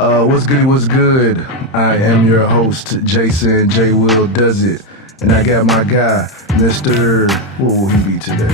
What's good, what's good? I am your host, Jason J. Will Does It. And I got my guy, Mr. What will he be today?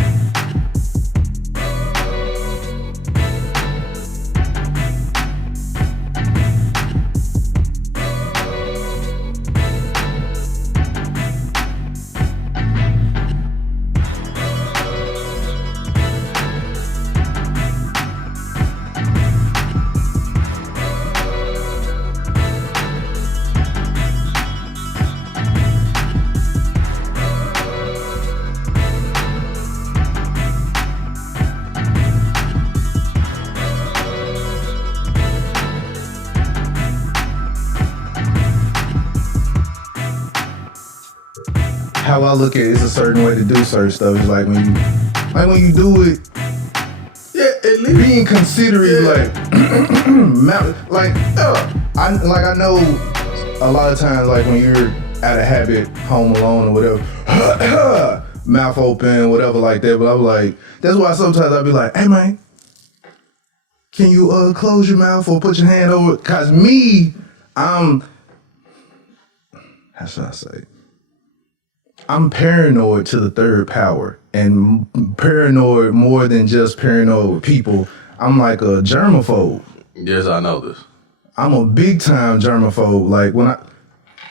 How I look at it, it's a certain way to do certain stuff. It's like when you do it, yeah, at least being considerate, I know a lot of times, like when you're out of habit, home alone or whatever, mouth open, whatever like that. But I'm like, that's why sometimes I'll be like, hey man, can you close your mouth or put your hand over it? Cause how should I say? I'm paranoid to the third power, and paranoid more than just paranoid with people. I'm like a germaphobe. Yes, I know this. I'm a big time germaphobe.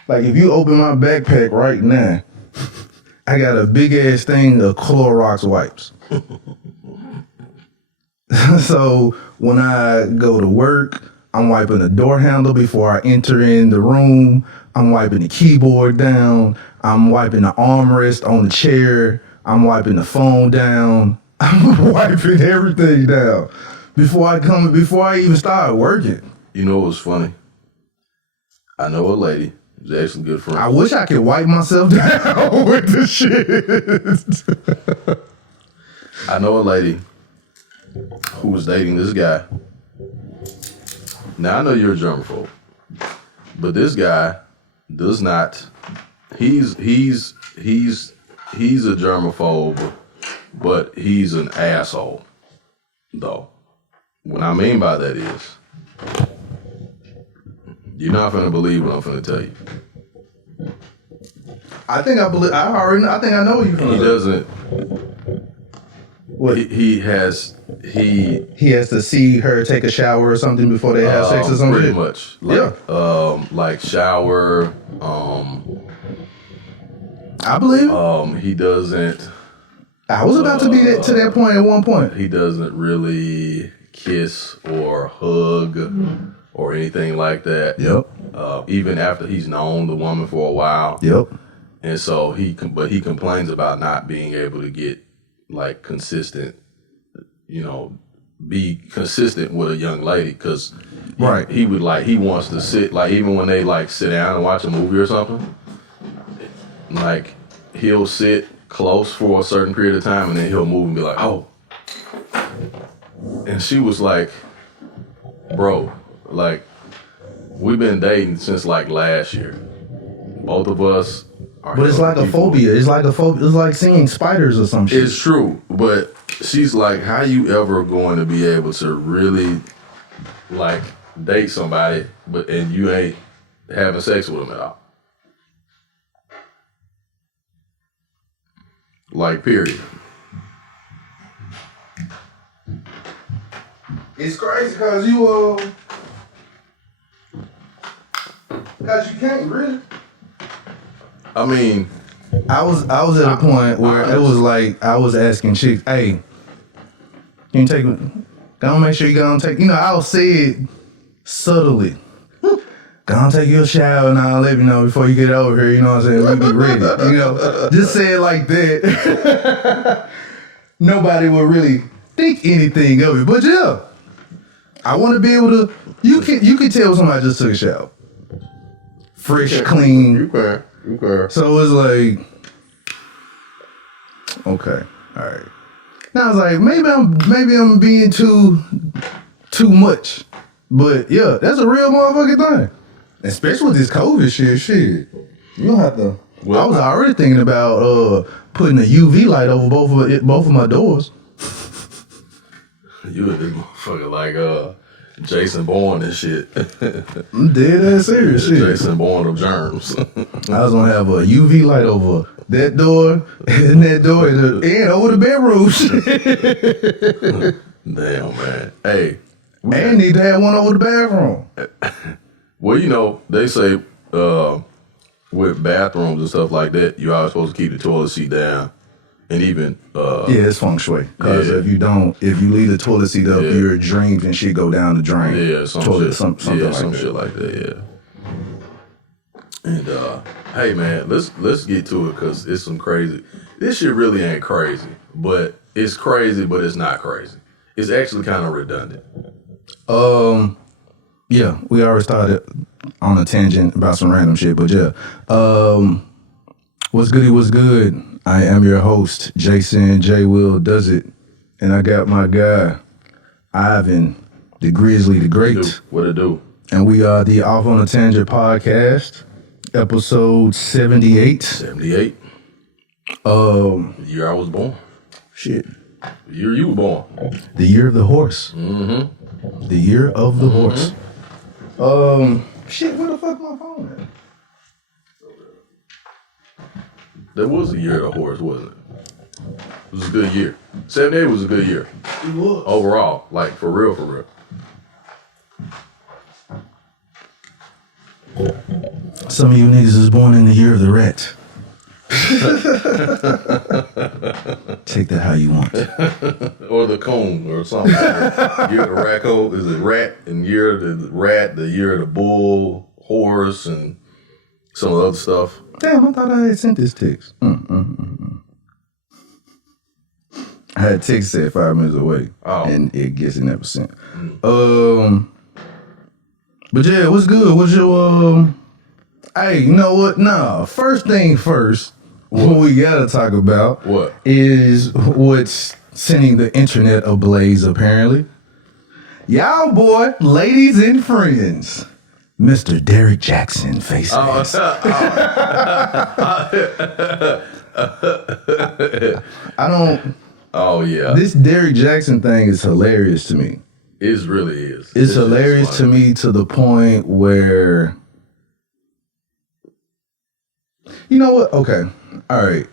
Like if you open my backpack right now, I got a big ass thing of Clorox wipes. So when I go to work, I'm wiping the door handle before I enter in the room. I'm wiping the keyboard down. I'm wiping the armrest on the chair. I'm wiping the phone down. I'm wiping everything down before I even start working. You know what's funny? I know a lady who's actually a good friend. I wish I could wipe myself down with this shit. I know a lady who was dating this guy. Now I know you're a germaphobe, but this guy does not. He's a germaphobe, but he's an asshole, though. What I mean by that is, you're not finna believe what I'm finna tell you. I think I know you. He doesn't. What he has to see her take a shower or something before they have sex or something. Pretty much. Like shower. I believe it. He doesn't. I was about to be to that point at one point. He doesn't really kiss or hug or anything like that. Yep. Even after he's known the woman for a while. Yep. And so he complains about not being able to get like consistent, be consistent with a young lady, because he wants to sit, like even when they like sit down and watch a movie or something, like he'll sit close for a certain period of time and then he'll move and be like, oh. And she was like, bro, like we've been dating since like last year. Both of us are. But it's like a phobia. It's like seeing spiders or some shit. It's true, but she's like, how you ever going to be able to really like date somebody and you ain't having sex with them at all? Like, period. It's crazy because you can't really. I mean, I was at a point where it was like I was asking chicks, hey, can you take me? Go make sure you go and take. I'll say it subtly. Go and take your shower and I'll let you know before you get over here. You know what I'm saying? We be ready. Just say it like that. Nobody will really think anything of it. But yeah, I want to be able to. You can tell somebody just took a shower, fresh, clean. You can. So it's like, okay, all right. Now I was like, maybe I'm being too much, but yeah, that's a real motherfucking thing. Especially with this COVID shit. You don't have to. Well, I was already thinking about putting a UV light over both of my doors. You a big motherfucker. Like Jason Bourne and shit. I'm dead ass serious shit. Jason Bourne of germs. I was gonna have a UV light over that door and that door and over the bedroom. Damn, man. Hey. And need to have one over the bathroom. Well, you know, they say with bathrooms and stuff like that, you're always supposed to keep the toilet seat down. And even yeah, it's feng shui. Because if you leave the toilet seat up, your dreams and shit go down the drain. Yeah, some shit like that. Yeah. And hey, man, let's get to it because it's some crazy. This shit really ain't crazy, but it's crazy, but it's not crazy. It's actually kind of redundant. Yeah, we already started on a tangent about some random shit, but yeah. What's goody, what's good? I am your host, Jason J. Will Does It, and I got my guy, Ivan, the Grizzly, the Great. What it do? And we are the Off on a Tangent podcast, episode 78. 78. The year I was born. Shit. The year you were born. The year of the horse. Mm-hmm. The year of the horse. Shit, where the fuck my phone at? There was a year of the horse, wasn't it? It was a good year. 78 was a good year. It was. Overall, like for real, for real. Some of you niggas is born in the year of the rat. Take that how you want. Or the coon or something. Year of the raccoon, is it rat? And year of the rat, the year of the bull, horse, and some of the other stuff. Damn, I thought I had sent this text. I had text said 5 minutes away. And it gets it never sent. But yeah, what's good? What's your hey, you know what? Nah, first thing first, what we gotta talk about is what's sending the internet ablaze apparently. Y'all boy, ladies and friends, Mr. Derrick Jackson face ass. I don't. Oh yeah. This Derrick Jackson thing is hilarious to me. It really is. It's hilarious to me to the point where, you know what? Okay. All right.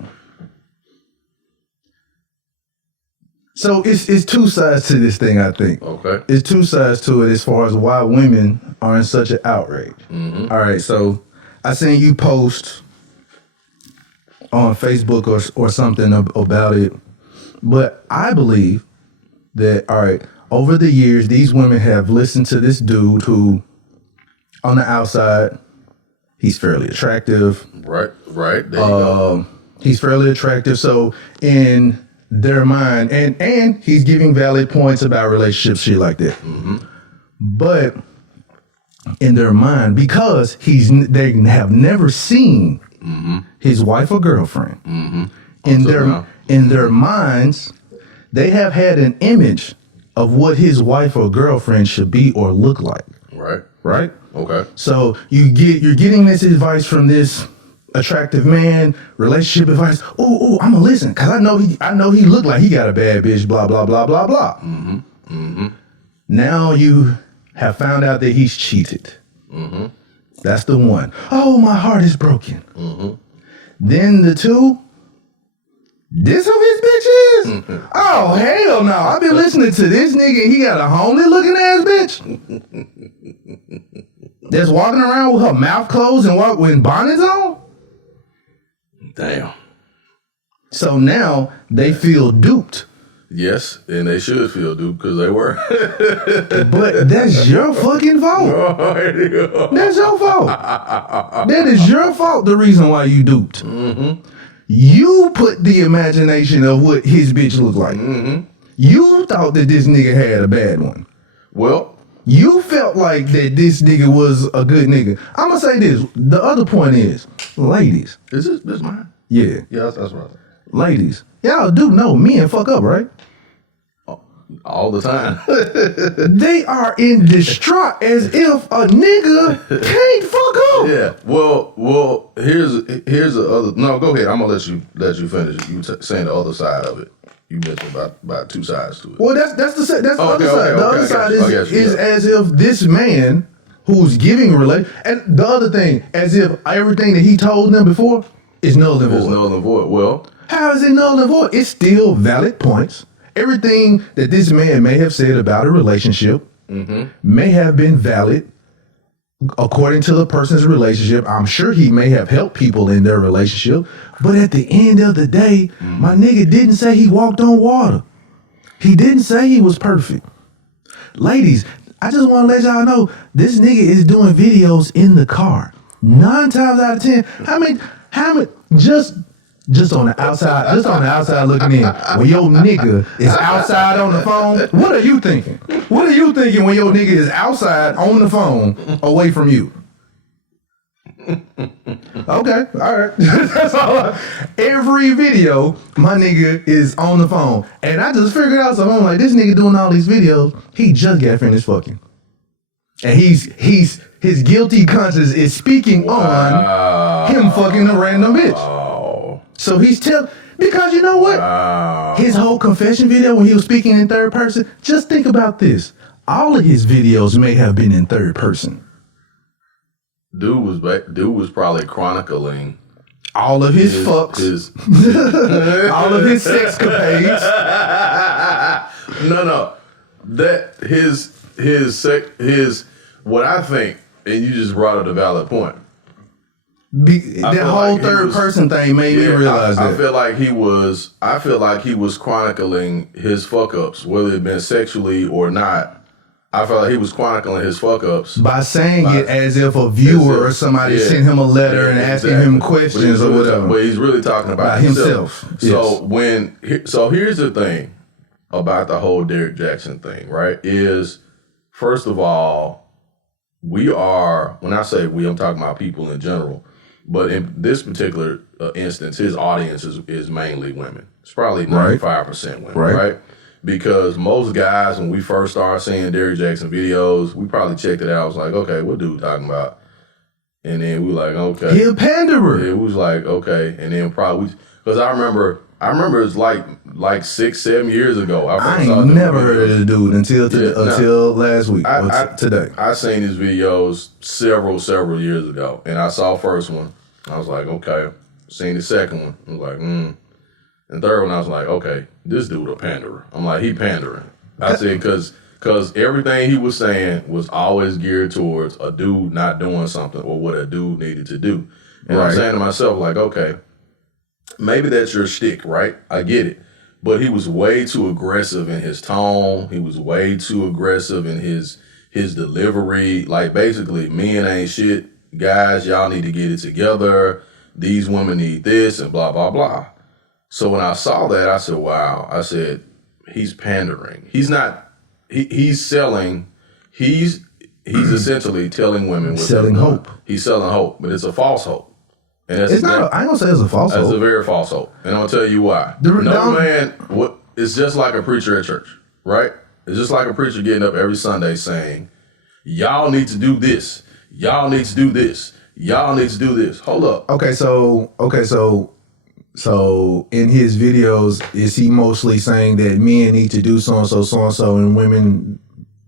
So it's two sides to this thing, I think. Okay. It's two sides to it as far as why women are in such an outrage. Mm-hmm. All right. So I seen you post on Facebook or something about it. But I believe that, all right, over the years, these women have listened to this dude who, on the outside, he's fairly attractive. Right. There you go. He's fairly attractive. So in their mind, and he's giving valid points about relationships, shit like that. Mm-hmm. But in their mind, because they have never seen his wife or girlfriend, in their minds, they have had an image of what his wife or girlfriend should be or look like. Right? Okay. So you're getting this advice from this attractive man, relationship advice. Oh, I'm gonna listen because I know he looked like he got a bad bitch. Blah blah blah blah blah. Mm-hmm. Mm-hmm. Now you have found out that he's cheated. Mm-hmm. That's the one. Oh, my heart is broken. Mm-hmm. Then the two. This who his bitch is? Mm-hmm. Oh, hell no. I've been listening to this nigga and he got a homely looking ass bitch that's walking around with her mouth closed and with bonnets on? Damn. So now they feel duped. Yes, and they should feel duped because they were. But that's your fucking fault. That's your fault. That is your fault, the reason why you duped. Mm-hmm. You put the imagination of what his bitch looked like. Mm-hmm. You thought that this nigga had a bad one. Well, you felt like that this nigga was a good nigga. I'm gonna say this. The other point is, ladies. Is this mine? Yeah. Yeah, that's right. Ladies, y'all do know men fuck up, right? All the time. They are in distraught as if a nigga can't fuck up. Yeah. Well. Here's the other. No, go ahead. I'm gonna let you finish. You saying the other side of it. You mentioned about two sides to it. Well, that's the other side. The other side is yeah. as if this man who's giving and the other thing, as if everything that he told them before is null and void. It's null and void. Well, how is it null and void? It's still valid points. Everything that this man may have said about a relationship may have been valid according to the person's relationship. I'm sure he may have helped people in their relationship, but at the end of the day, my nigga didn't say he walked on water. He didn't say he was perfect. Ladies, I just want to let y'all know this nigga is doing videos in the car. 9 times out of 10, how many just on the outside looking in, when your nigga is outside on the phone, what are you thinking? What are you thinking when your nigga is outside on the phone away from you? Okay, all right. That's all. Every video, my nigga is on the phone. And I just figured out something. I'm like, this nigga doing all these videos, he just got finished fucking. And his guilty conscience is speaking on him fucking a random bitch. So he's because you know what? His whole confession video when he was speaking in third person, just think about this. All of his videos may have been in third person. Dude was probably chronicling all of his fucks, all of his sexcapades. No, that his what I think, and you just brought up a valid point. That whole third person thing made me realize that. I feel like he was chronicling his fuck ups, whether it been sexually or not. I felt like he was chronicling his fuck ups by saying it as if a viewer or somebody sent him a letter and asking him questions or whatever. But he's really talking about himself. Yes. So here's the thing about the whole Derrick Jackson thing, right? Is first of all, when I say we, I'm talking about people in general. But in this particular instance, his audience is mainly women. It's probably 95% women, right? Because most guys, when we first started seeing Derrick Jackson videos, we probably checked it out. I was like, okay, what dude talking about? And then we were like, okay. He a panderer. Yeah, we was like, okay. And then because I remember it's like 6-7 years ago. I ain't never heard of the dude until last week, today. I seen his videos several years ago, and I saw the first one. I was like, okay. Seen the second one. I was like, And third one, I was like, okay, this dude a panderer. I'm like, he pandering. I said, because everything he was saying was always geared towards a dude not doing something or what a dude needed to do. And I'm saying to myself, like, okay, maybe that's your shtick, right? I get it. But he was way too aggressive in his tone. He was way too aggressive in his delivery. Like, basically, men ain't shit. Guys, y'all need to get it together. These women need this and blah, blah, blah. So when I saw that, I said, wow. I said, he's pandering. He's not, he's selling, he's essentially telling women. Selling hope. He's selling hope, but it's a false hope. And that's it's not. I ain't gonna say it's a false hope. It's a very false hope, and I'll tell you why. It's just like a preacher at church, right? It's just like a preacher getting up every Sunday saying, "Y'all need to do this. Y'all need to do this. Y'all need to do this." Hold up. Okay, so in his videos, is he mostly saying that men need to do so and so, and women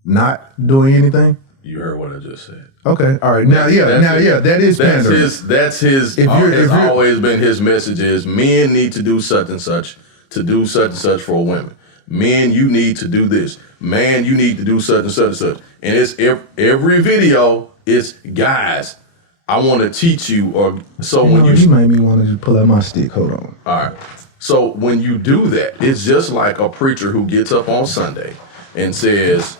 not doing anything? You heard what I just said. Okay, all right. That is pandering. That's his. It's always been his message is men need to do such and such to do such and such for women. Men, you need to do this. Man, you need to do such and such and such. And it's every video. It's guys. I want to teach you. You made me want to pull out my stick. Hold on. All right. So when you do that, it's just like a preacher who gets up on Sunday and says,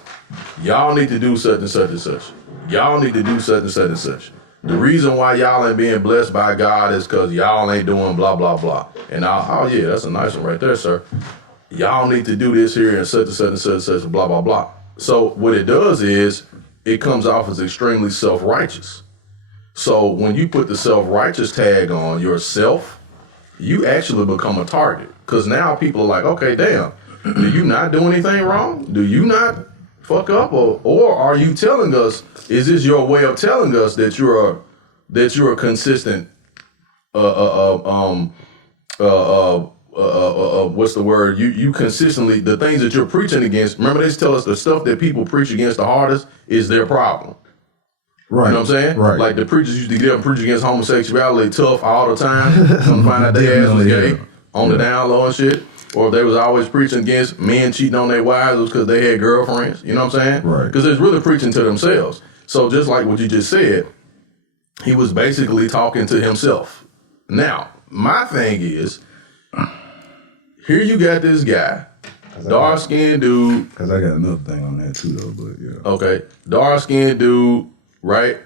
"Y'all need to do such and such and such. Y'all need to do such and such and such. The reason why y'all ain't being blessed by God is because y'all ain't doing blah, blah, blah." And yeah, that's a nice one right there, sir. Y'all need to do this here and such and such and such and such, blah, blah, blah. So what it does is it comes off as extremely self-righteous. So when you put the self-righteous tag on yourself, you actually become a target. Because now people are like, okay, damn, do you not do anything wrong? Do you not fuck up? Or are you telling us, is this your way of telling us that you're a consistent what's the word? You consistently, the things that you're preaching against, remember they tell us the stuff that people preach against the hardest is their problem. Right. You know what I'm saying? Right. Like the preachers used to get up and preach against homosexuality tough all the time. Come to find out their ass was gay on the down low and shit. Or if they was always preaching against men cheating on their wives, it was because they had girlfriends. You know what I'm saying? Right. Because it's really preaching to themselves. So just like what you just said, he was basically talking to himself. Now, my thing is, here you got this guy, dark-skinned dude. Because I got another thing on that too, though, but yeah. Okay, dark-skinned dude, right?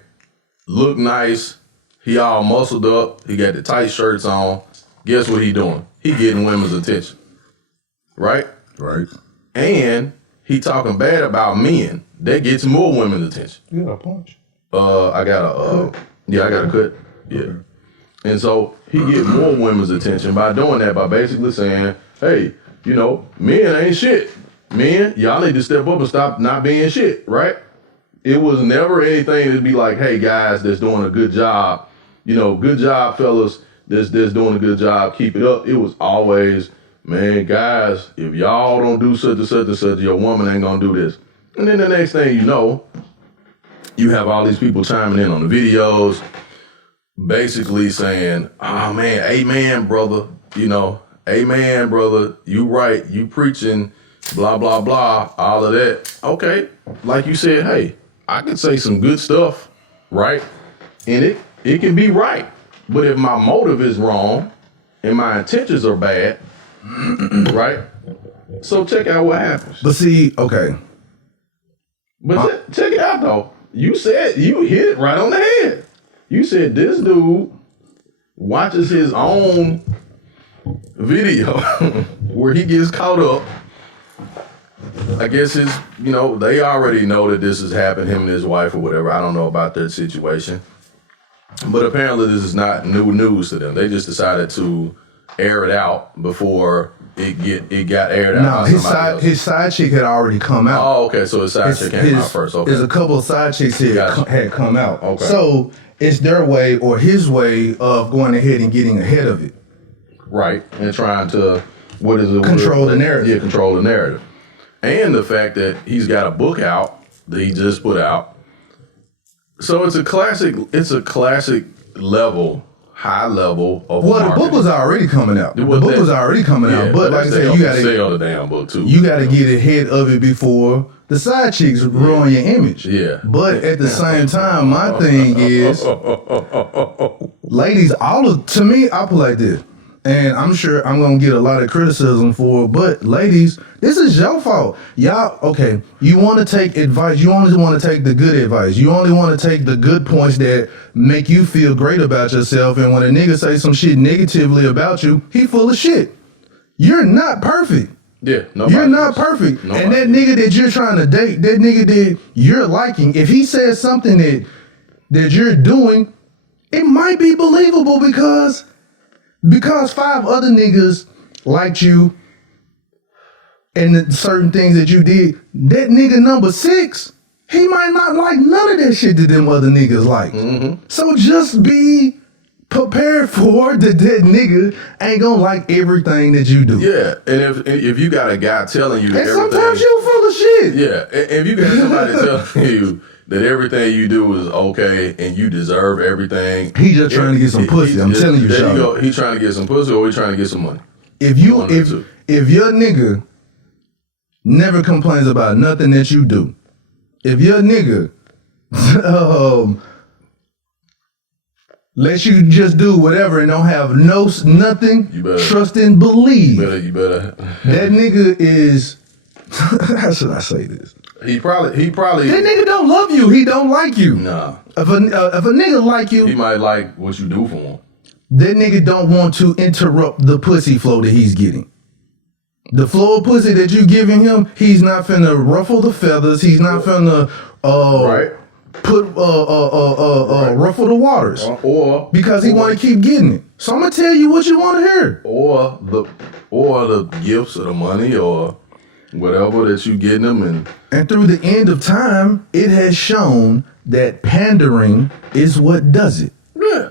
Look nice. He all muscled up. He got the tight shirts on. Guess what he doing? He getting women's attention. Right? Right. And he talking bad about men. That gets more women's attention. You got a punch? I got a cut. Yeah. Okay. And so he get more women's attention by doing that, by basically saying, hey, you know, men ain't shit. Men, y'all need to step up and stop not being shit, right? It was never anything to be like, hey, guys, that's doing a good job. You know, good job, fellas, that's doing a good job. Keep it up. It was always, man, guys, if y'all don't do such and such and such, your woman ain't gonna do this. And then the next thing you know, you have all these people chiming in on the videos, basically saying, oh man, amen, brother. You know, amen, brother. You right. You preaching, blah, blah, blah, all of that. Okay. Like you said, hey, I can say some good stuff, right? And it can be right. But if my motive is wrong and my intentions are bad, right? So check out what happens. But see, okay. But check it out though. You said, you hit it right on the head. You said this dude watches his own video where he gets caught up. I guess they already know that this has happened, him and his wife or whatever. I don't know about their situation. But apparently this is not new news to them. They just decided to air it out before it got aired out. No, his side chick had already come out. Oh, okay. So his side chick came out first. Okay. There's a couple of side chicks had come out. Okay. So it's their way or his way of going ahead and getting ahead of it. Right. And trying to, control the narrative. Yeah, control the narrative. And the fact that he's got a book out that he just put out. So it's a classic level, high level of marketing. The book was already coming out. But like I said, you gotta sell the damn book too. You gotta get ahead of it before the side chicks ruin your image. Yeah. But at the same time, my thing is, ladies, to me, I put like this. And I'm sure I'm going to get a lot of criticism for it. But ladies, this is your fault. Y'all, okay, you want to take advice. You only want to take the good advice. You only want to take the good points that make you feel great about yourself. And when a nigga say some shit negatively about you, he full of shit. You're not perfect. Yeah, you're not perfect. Nobody. And that nigga that you're trying to date, that nigga that you're liking, if he says something that you're doing, it might be believable because 5 other niggas liked you and the certain things that you did, that nigga number 6, he might not like none of that shit that them other niggas like. Mm-hmm. So just be prepared for that nigga ain't gonna like everything that you do. Yeah, and if you got a guy telling you that and sometimes you full of shit. Yeah, if you got somebody telling you that everything you do is okay and you deserve everything. He just trying to get some pussy. I'm telling you, there you go. He trying to get some pussy or he trying to get some money. If your nigga never complains about nothing that you do, if your nigga lets you just do whatever and don't have nothing, you better trust and believe. You better. That nigga is. How should I say this? He probably. That nigga don't love you. He don't like you. Nah. If a nigga like you, he might like what you do for him. That nigga don't want to interrupt the pussy flow that he's getting. The flow of pussy that you giving him, he's not finna ruffle the feathers. He's not finna ruffle the waters. Or because he want to keep getting it. So I'm gonna tell you what you want to hear. Or the gifts or the money or whatever that you getting them and through the end of time, it has shown that pandering is what does it. Yeah.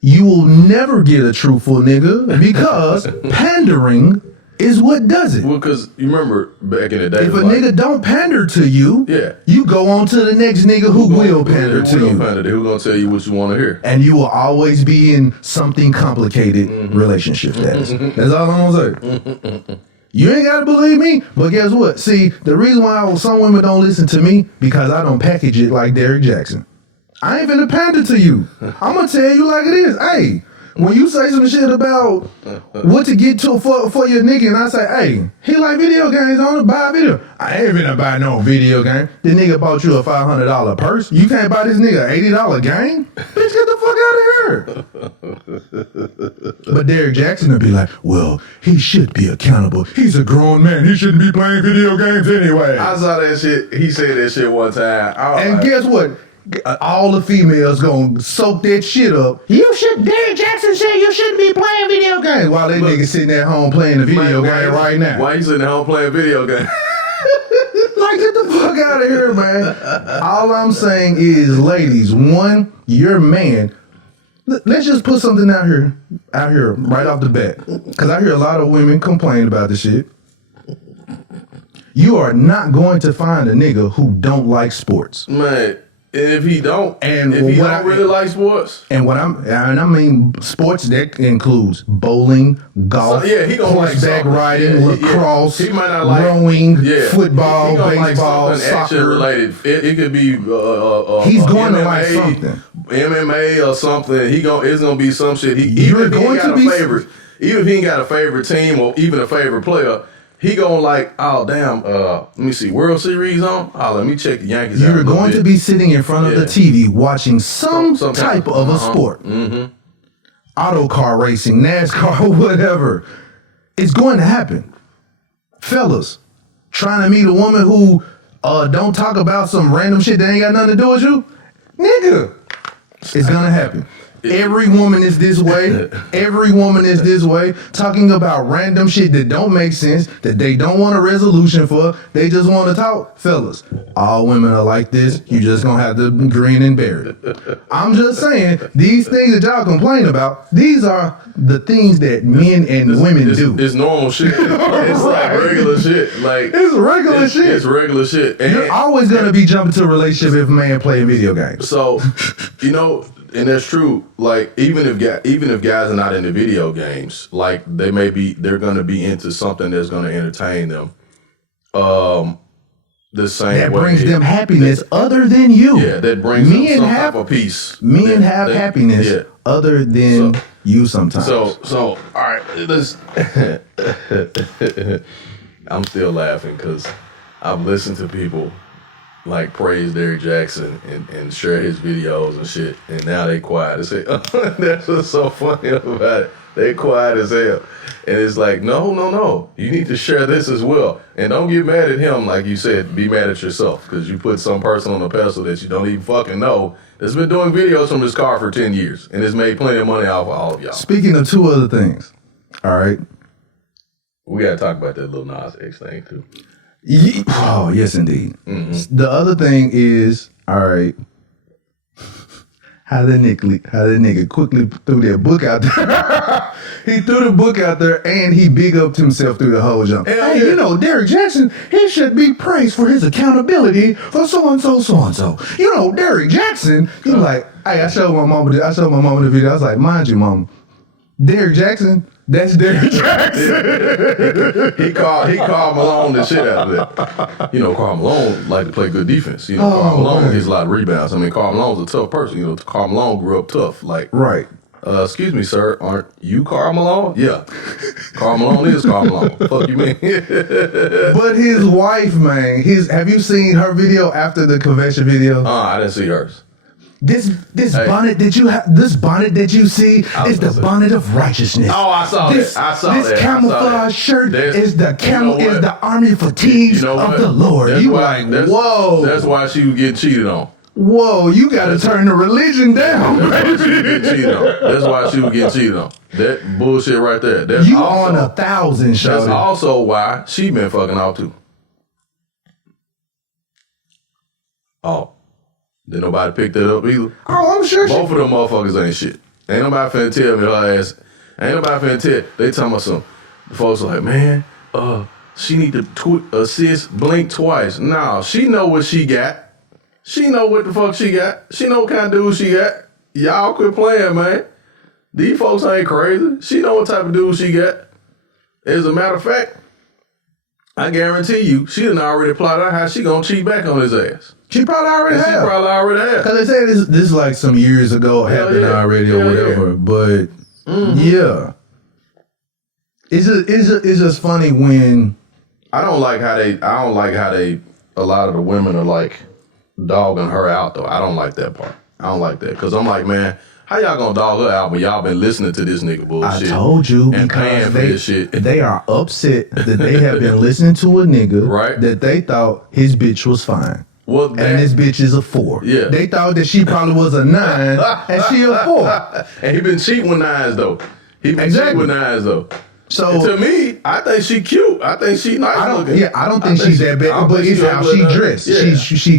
you will never get a truthful nigga because pandering is what does it. Well, because you remember back in the day, if a nigga don't pander to you, you go on to the next nigga who will pander to you. Who gonna tell you what you want to hear, and you will always be in something complicated relationship status. That's all I'm gonna say. You ain't gotta believe me, but guess what? See, the reason why some women don't listen to me because I don't package it like Derrick Jackson. I ain't finna pander to you. I'm gonna tell you like it is. Hey. When you say some shit about what to get to for your nigga, and I say, hey, he like video games, I want to buy a video. I ain't finna buy no video game. The nigga bought you a $500 purse. You can't buy this nigga an $80 game? Bitch, get the fuck out of here. But Derrick Jackson will be like, well, he should be accountable. He's a grown man. He shouldn't be playing video games anyway. I saw that shit. He said that shit one time. And guess what? All the females gonna soak that shit up. Derrick Jackson said you shouldn't be playing video games. While that nigga sitting at home playing a video game right now. Why you sitting at home playing video game? Like, get the fuck out of here, man. All I'm saying is, ladies, one, your man. Let's just put something out here right off the bat. Because I hear a lot of women complain about this shit. You are not going to find a nigga who don't like sports. Man. If he don't really like sports, and I mean sports that includes bowling, golf, horseback riding, lacrosse, he might not like rowing, football, baseball, like soccer action related. It could be he's going to like something, MMA or something. It's gonna be some shit. Even if he ain't got a favorite team or even a favorite player. He gonna like, oh damn, let me see, World Series on? Oh, let me check the Yankees out. You're going to be sitting in front of the TV watching some type of a sport. Auto car racing, NASCAR, whatever. It's going to happen. Fellas, trying to meet a woman who don't talk about some random shit that ain't got nothing to do with you? Nigga, it's gonna happen. Every woman is this way. Every woman is this way. Talking about random shit that don't make sense, that they don't want a resolution for. They just want to talk. Fellas, all women are like this. You just gonna have to grin and bear it. I'm just saying, these things that y'all complain about, these are the things that men and women do. It's normal shit. It's like regular shit. Like it's regular shit. It's regular shit. And you're always gonna be jumping to a relationship if a man playing video games. So, and that's true. Like even if guys are not into video games, like they're gonna be into something that's gonna entertain them. The same that way brings them happiness other than you. Yeah, that brings them some type of peace. Men have happiness other than you sometimes. So all right, let's. I'm still laughing because I've listened to people like praise Derrick Jackson and share his videos and shit, and now they quiet. They say, oh, that's what's so funny about it. They quiet as hell. And it's like, no. You need to share this as well. And don't get mad at him, like you said, be mad at yourself, because you put some person on a pedestal that you don't even fucking know that's been doing videos from his car for 10 years and has made plenty of money off of all of y'all. Speaking of two other things, all right? We got to talk about that Lil Nas X thing, too. Oh, yes, indeed. Mm-hmm. The other thing is, all right, how that nigga quickly threw that book out there. He threw the book out there and he big upped himself through the whole jump. Hey, Derrick Jackson, he should be praised for his accountability for so-and-so, so-and-so. Derrick Jackson, he like, hey, I showed my mama the video. I was like, mind you, mama, Derrick Jackson, that's Derrick Jackson. He called Malone the shit out of that. Karl Malone like to play good defense. Karl Malone gets a lot of rebounds. I mean, Karl Malone's a tough person. Karl Malone grew up tough. Like, right. Excuse me, sir, aren't you Karl Malone? Yeah. Karl Malone is Karl Malone. Fuck you mean? But his wife, man, have you seen her video after the convention video? I didn't see hers. This bonnet that you see is the bonnet of righteousness. Oh, I saw that. This camouflage shirt is the army fatigues of the Lord. Whoa. That's why she would get cheated on. Whoa, you got to turn the religion down, baby. That's why she would get cheated on. That bullshit right there. That's you also, on 1,000, shawty. That's also why she been fucking out too. Oh. Did nobody pick that up either? Oh, I'm sure. Both of them motherfuckers ain't shit. Ain't nobody finna tell me her ass. Ain't nobody finna tell. They talking about some. The folks are like, man, she need to assist blink twice. Nah, she know what she got. She know what the fuck she got. She know what kind of dude she got. Y'all quit playing, man. These folks ain't crazy. She know what type of dude she got. As a matter of fact, I guarantee you, she done already plotted out how she gonna cheat back on his ass. She probably already has. She probably already has. Because they say this is like some years ago happened already or whatever. But yeah. It's just funny when I don't like how they a lot of the women are like dogging her out though. I don't like that part. I don't like that. Cause I'm like, man, how y'all gonna dog her out when y'all been listening to this nigga bullshit? I told you, and paying for this shit. They are upset that they have been listening to a nigga right. that they thought his bitch was fine. Well, and this bitch is a 4. Yeah. They thought that she probably was a 9 and she a 4. And he been cheating with 9s though. He been cheating with 9s though. So and to me, I think she cute. I think she nice looking. Yeah, I don't think she's that bad, but it's how she dressed. Yeah. She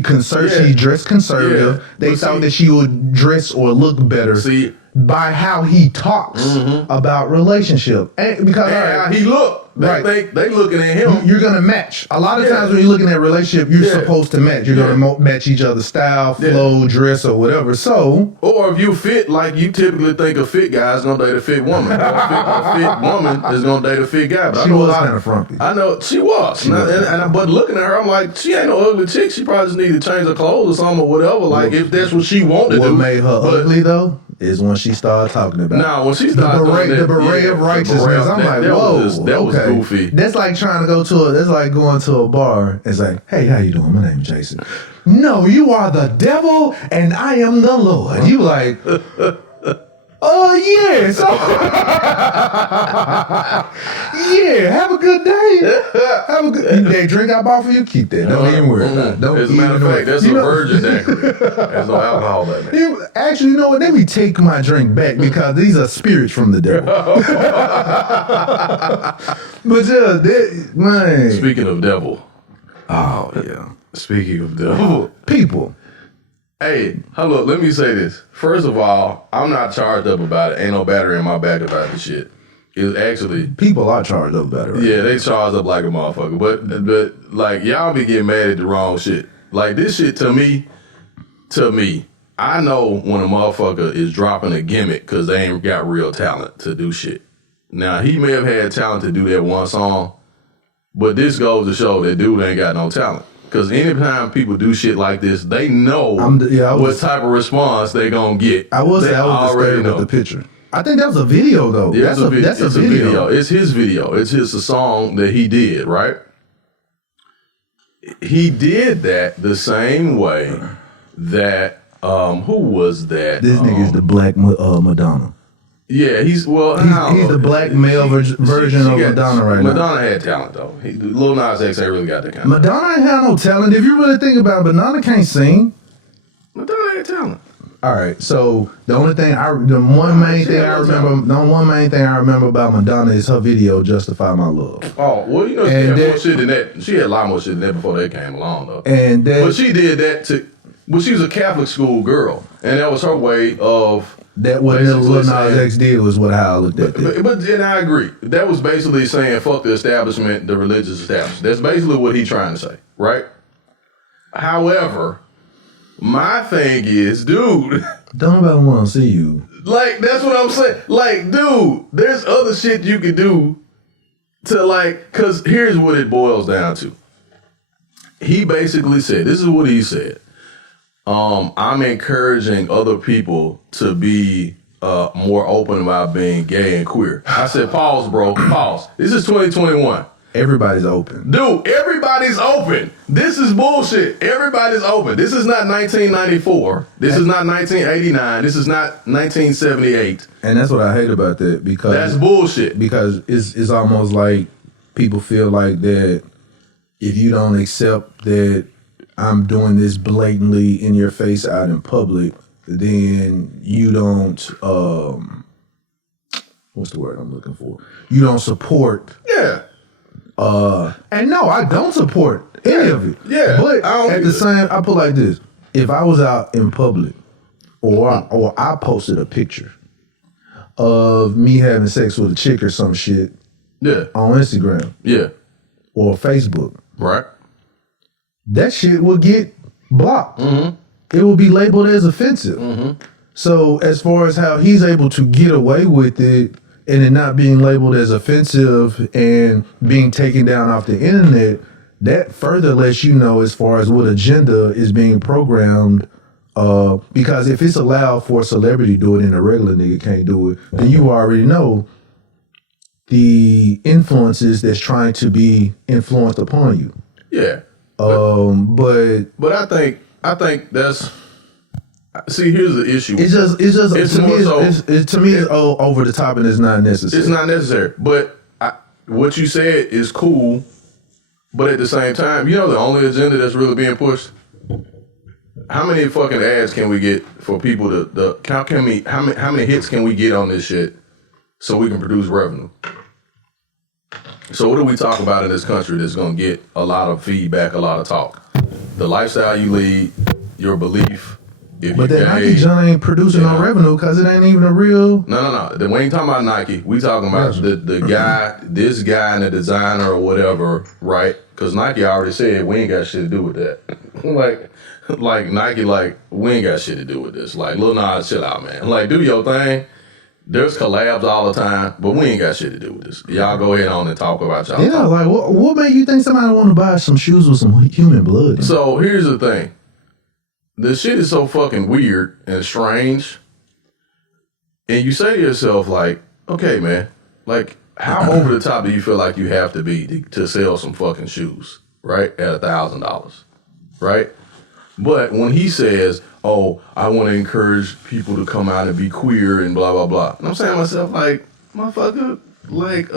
dressed conservative. Yeah. They thought that she would dress or look better. See, by how he talks about relationship, and because how he look. They looking at him. You're gonna match. A lot of times when you're looking at a relationship, you're supposed to match. You're gonna match each other's style, flow, dress, or whatever. So, or if you fit like you typically think a fit guy is gonna date a fit woman, or a fit woman is gonna date a fit guy. But she was kind of frumpy. I know she was. But looking at her, I'm like, she ain't no ugly chick. She probably just need to change her clothes or something or whatever. Like if that's what she wanted to do. What made her ugly though is when she started talking about. Nah, when she started the beret of righteousness. I'm like, whoa, that was goofy. That's like trying to go to that's like going to a bar. It's like, hey, how you doing? My name's Jason. No, you are the devil and I am the Lord. You like, oh yeah, so yeah, have a good day. Have a good day. Drink I bought for you, keep that. Don't even worry about it. As a matter of fact, that's a virgin daiquiri. There's no alcohol in that. Actually, you know what? Let me take my drink back because these are spirits from the devil. But yeah, man. Speaking of devil. Oh yeah. Speaking of devil. People. Hey, hold up, let me say this. First of all, I'm not charged up about it. Ain't no battery in my back about this shit. It's actually... People are charged up about it. Right? Yeah, they charged up like a motherfucker. But like, y'all be getting mad at the wrong shit. Like, this shit to me, I know when a motherfucker is dropping a gimmick because they ain't got real talent to do shit. Now, he may have had talent to do that one song, but this goes to show that dude ain't got no talent. Because anytime people do shit like this, they know what type of response they gonna get. I was disturbed with the picture. I think that was a video though. Yeah, that's a video. It's his video. It's a song that he did, right? He did that the same way that who was that? This nigga's the black Madonna. Yeah, he's the black male version of Madonna right now. Madonna had talent though. Lil Nas X ain't really got that kind of Madonna ain't had no talent. If you really think about it, Madonna can't sing. Madonna had talent. All right, so the one main thing I remember about Madonna is her video "Justify My Love." Oh well, you know she had more shit than that. She had a lot more shit than that before they came along though. But she did that well, she was a Catholic school girl, and that was her way of. That what Lil Nas X did was how I looked at it. But then I agree. That was basically saying fuck the establishment, the religious establishment. That's basically what he's trying to say, right? However, my thing is, dude. Don't nobody want to see you. Like, that's what I'm saying. Like, dude, there's other shit you can do to like, because here's what it boils down to. He basically said, this is what he said. I'm encouraging other people to be more open about being gay and queer. I said, pause, bro, pause. This is 2021. Everybody's open. Dude, everybody's open. This is bullshit. Everybody's open. This is not 1994. This is not 1989. This is not 1978. And that's what I hate about that because... That's bullshit. Because it's almost like people feel like that if you don't accept that I'm doing this blatantly in your face out in public, then you don't, what's the word I'm looking for? You don't support. Yeah. And no, I don't support any of it. Yeah. But at the same, I put like this. If I was out in public or I posted a picture of me having sex with a chick or some shit on Instagram or Facebook, right? That shit will get blocked. It will be labeled as offensive. So as far as how he's able to get away with it and it not being labeled as offensive and being taken down off the internet, that further lets you know as far as what agenda is being programmed. Because if it's allowed for a celebrity to do it and a regular nigga can't do it, then you already know the influences that's trying to be influenced upon you. Yeah. But I think that's. See, here's the issue. It's just to me, it's over the top and it's not necessary. It's not necessary. But what you said is cool. But at the same time, you know the only agenda that's really being pushed. How many fucking ads can we get for people how many hits can we get on this shit so we can produce revenue? So what do we talk about in this country that's gonna get a lot of feedback, a lot of talk? The lifestyle you lead, your belief. But that Nike John ain't producing no revenue because it ain't even a real. No. We ain't talking about Nike. We talking about the guy, this guy and the designer or whatever, right? Because Nike already said we ain't got shit to do with that. like Nike, we ain't got shit to do with this. Like, Lil Nas, chill out, man. Like, do your thing. There's collabs all the time, but we ain't got shit to do with this. Y'all go ahead on and talk about y'all. Yeah, like what made you think somebody want to buy some shoes with some human blood? So here's the thing. The shit is so fucking weird and strange. And you say to yourself, like, okay, man, like, how over the top do you feel like you have to be to sell some fucking shoes, right? At $1,000, right? But when he says, oh, I want to encourage people to come out and be queer and blah, blah, blah. And I'm saying to myself, like, motherfucker, like,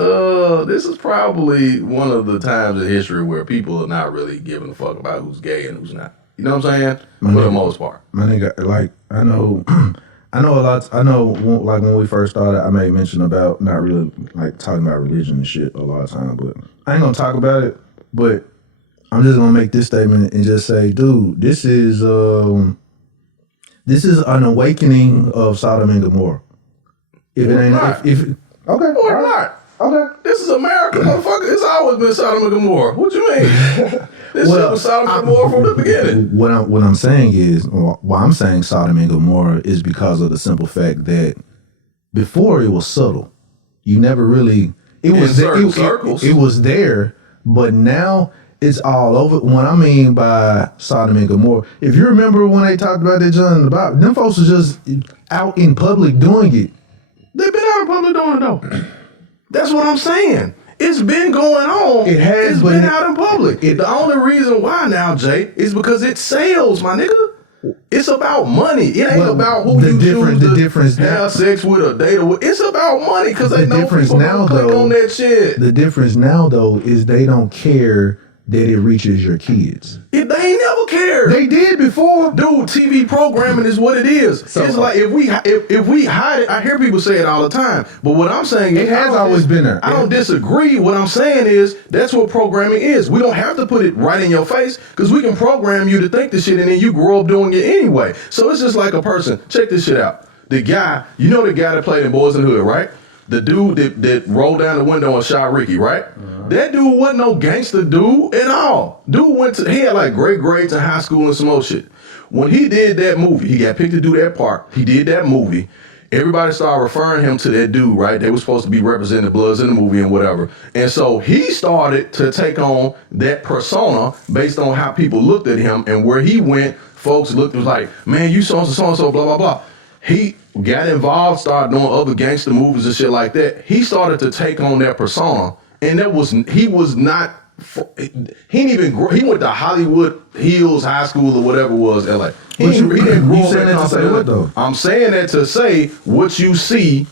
this is probably one of the times in history where people are not really giving a fuck about who's gay and who's not. You know what I'm saying? For the most part. My nigga, like, I know a lot. I know, like, when we first started, I made mention about not really, like, talking about religion and shit a lot of time, but I ain't gonna talk about it, but I'm just gonna make this statement and just say, dude, this is an awakening of Sodom and Gomorrah. If it ain't, okay, or not. Okay. This is America, motherfucker. It's always been Sodom and Gomorrah. What you mean? This shit was Sodom and Gomorrah from the beginning. What I'm saying is, why I'm saying Sodom and Gomorrah is because of the simple fact that before it was subtle. You never really, it was there, but now it's all over. What I mean by Sodom and Gomorrah, if you remember when they talked about that John in the Bible, them folks was just out in public doing it. They've been out in public doing it though. That's what I'm saying. It's been going on. It has been out in public. The only reason why now, Jay, is because it sells, my nigga. It's about money. It ain't about who you choose to have sex with or date with. It's about money because they know people don't click on that shit. The difference now, though, is they don't care that it reaches your kids. They ain't never cared. They did before. Dude, TV programming is what it is. So, it's like if we hide it, I hear people say it all the time. But what I'm saying is, it has always been there. I don't disagree. What I'm saying is that's what programming is. We don't have to put it right in your face because we can program you to think this shit and then you grow up doing it anyway. So it's just like a person. Check this shit out. The guy, you know the guy that played in Boyz n the Hood, right? The dude that rolled down the window and shot Ricky, right? That dude wasn't no gangster dude at all. He had like great grades in high school and some old shit. When he did that movie, he got picked to do that part. He did that movie. Everybody started referring him to that dude, right? They were supposed to be representing the Bloods in the movie and whatever. And so he started to take on that persona based on how people looked at him and where he went. Folks looked was like, man, you so-and-so, blah, blah, blah. He got involved, started doing other gangster movies and shit like that. He started to take on that persona, and he went to Hollywood Hills High School or whatever it was, LA. He didn't grow up in that to say what though? I'm saying that to say what you see,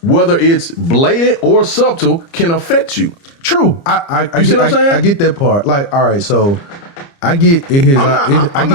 whether it's blatant or subtle, can affect you. True. I get that part. Like, all right, so I get it. I'm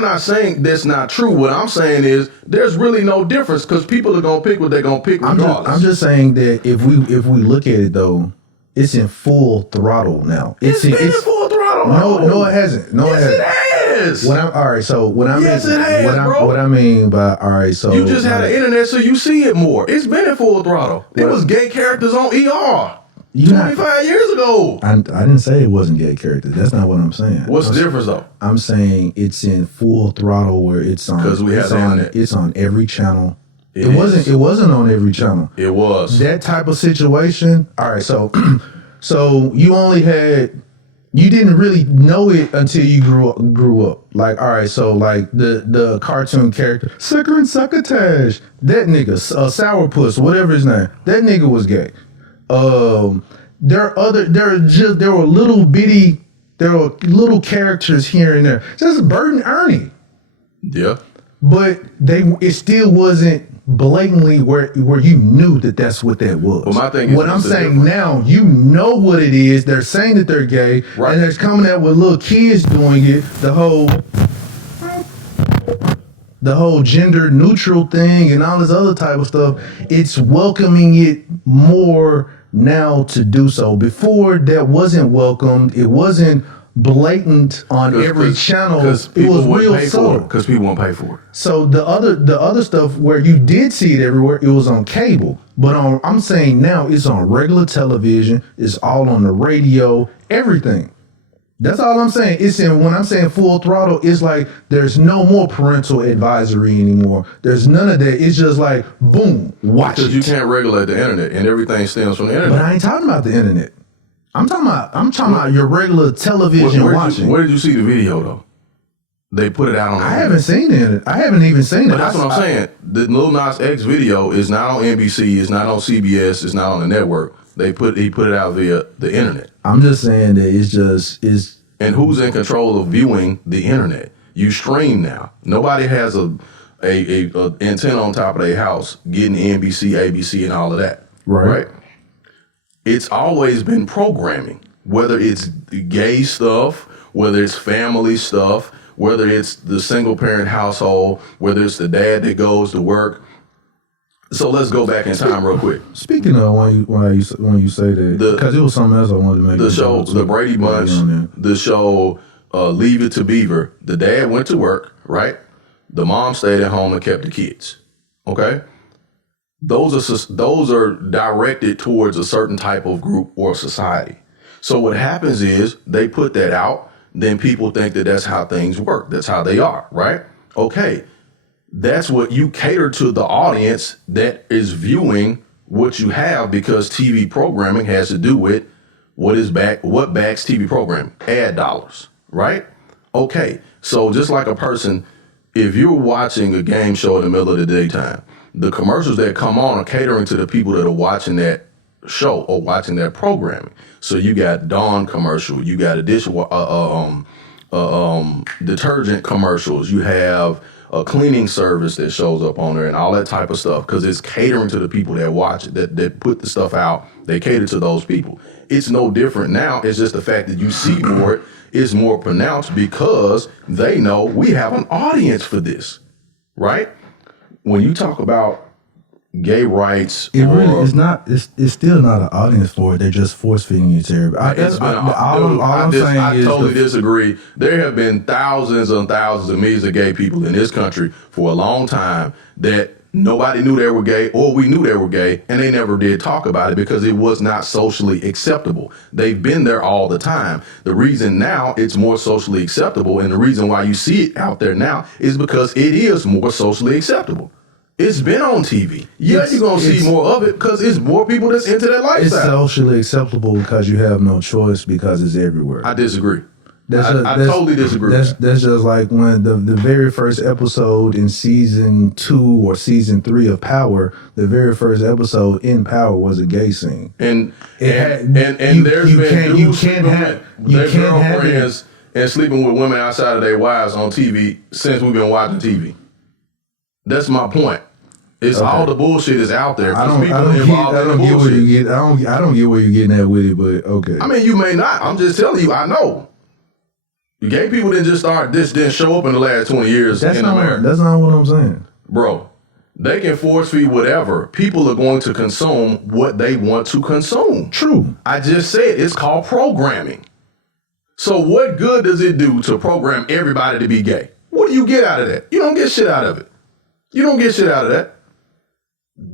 not saying that's not true. What I'm saying is there's really no difference because people are gonna pick what they're gonna pick regardless. I'm just saying that if we look at it though, it's in full throttle now. It's in full throttle. No, it hasn't. No, yes, it hasn't. It has. What I Yes, mean, it has, bro. what I mean by all right, so You just had the internet, so you see it more. It's been in Full Throttle. It was gay characters on ER 25 years ago. I didn't say it wasn't gay characters. That's not what I'm saying. What's the difference though? I'm saying it's in Full Throttle where it's on. Because we have the internet. It's on every channel. It is. wasn't on every channel. It was. That type of situation. All right, so you didn't really know it until you grew up. Like, all right, so like the cartoon character, Sucker and Succotash, that nigga, Sourpuss, whatever his name, that nigga was gay. There were little characters here and there. Just Bert and Ernie. Yeah. But it still wasn't blatantly where you knew that's what that was. Well, my thing is, what I'm saying now, you know what it is. They're saying that they're gay, right, and they're coming out with little kids doing it. The whole gender neutral thing and all this other type of stuff. It's welcoming it more now to do so. Before that wasn't welcomed. It wasn't blatant on every channel. It was real subtle because people won't pay for it. So the other stuff where you did see it everywhere, it was on cable. But I'm saying now it's on regular television. It's all on the radio. Everything. That's all I'm saying. When I'm saying Full Throttle, it's like there's no more parental advisory anymore. There's none of that. It's just like boom, watch it. Because you can't regulate the internet, and everything stems from the internet. But I ain't talking about the internet. I'm talking about your regular television watching. Where did you see the video though? They put it out on. I haven't seen it. I haven't even seen it. But that's what I'm saying. The Lil Nas X video is not on NBC. It's not on CBS. It's not on the network. He put it out via the internet. I'm just saying that it's. And who's in control of viewing the internet? You stream now. Nobody has a antenna on top of their house getting NBC, ABC, and all of that. Right? It's always been programming, whether it's gay stuff, whether it's family stuff, whether it's the single parent household, whether it's the dad that goes to work. So let's go back in time real quick. Speaking of when you say that, because it was something else I wanted to make. The show, The Brady Bunch, the show Leave It to Beaver. The dad went to work, right? The mom stayed at home and kept the kids. Okay, those are directed towards a certain type of group or society. So what happens is they put that out. Then people think that that's how things work. That's how they are, right? Okay. That's what you cater to the audience that is viewing what you have, because TV programming has to do with what backs TV programming? Ad dollars, right? Okay, so just like a person, if you're watching a game show in the middle of the daytime, the commercials that come on are catering to the people that are watching that show or watching that programming. So you got Dawn commercial, you got a detergent commercials, you have a cleaning service that shows up on there and all that type of stuff, because it's catering to the people that watch it, that put the stuff out. They cater to those people. It's no different now. It's just the fact that you see more is more pronounced because they know we have an audience for this, right? When you talk about gay rights, really is not. It's still not an audience for it. They're just force feeding it to everybody. I totally disagree. There have been thousands and thousands of millions of gay people in this country for a long time that nobody knew they were gay, or we knew they were gay, and they never did talk about it because it was not socially acceptable. They've been there all the time. The reason now it's more socially acceptable, and the reason why you see it out there now, is because it is more socially acceptable. It's been on TV. Yeah, you're going to see more of it because it's more people that's into that lifestyle. It's socially acceptable because you have no choice, because it's everywhere. I disagree. I totally disagree. That's just like when the very first episode in season 2 or season 3 of Power, the very first episode in Power was a gay scene. And there's been dudes sleeping with their girlfriends and sleeping with women outside of their wives on TV since we've been watching TV. That's my point. It's all the bullshit is out there. I don't get where you're getting at with it, but okay. I mean, you may not. I'm just telling you, I know. Gay people didn't show up in the last 20 years in America. That's not what I'm saying. Bro, they can force feed whatever. People are going to consume what they want to consume. True. I just said it's called programming. So what good does it do to program everybody to be gay? What do you get out of that? You don't get shit out of it. You don't get shit out of that.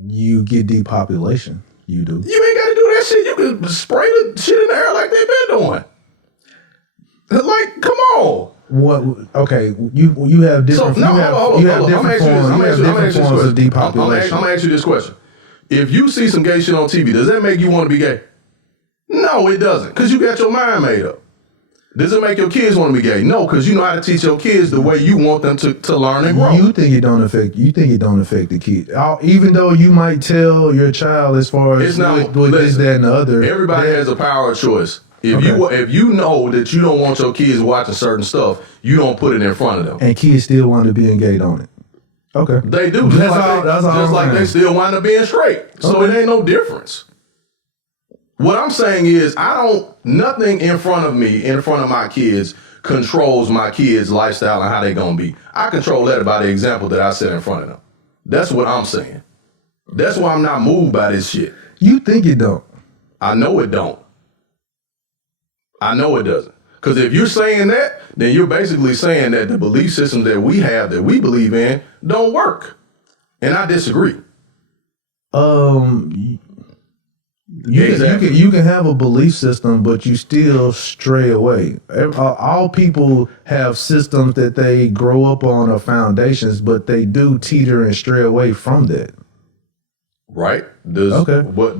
You get depopulation. You do. You ain't got to do that shit. You can spray the shit in the air like they've been doing. Like, come on. What? Okay, you have different. So, no, hold on. I'm gonna forms of depopulation. I'm gonna ask you this question. If you see some gay shit on TV, does that make you want to be gay? No, it doesn't, because you got your mind made up. Does it make your kids want to be gay? No, because you know how to teach your kids the way you want them to learn and grow. You think it don't affect the kid, even though you might tell your child as far as with this, that, and the other. Everybody has a power of choice. If you know that you don't want your kids watching certain stuff, you don't put it in front of them. And kids still want to be gay, don't it? Okay, they do. Just like they still wind up being straight. So it ain't no difference. What I'm saying is, nothing in front of me, in front of my kids, controls my kids' lifestyle and how they gonna be. I control that by the example that I set in front of them. That's what I'm saying. That's why I'm not moved by this shit. You think it don't? I know it don't. I know it doesn't. Because if you're saying that, then you're basically saying that the belief systems that we have, that we believe in, don't work. And I disagree. You can have a belief system, but you still stray away. All people have systems that they grow up on or foundations, but they do teeter and stray away from that. Right? Okay.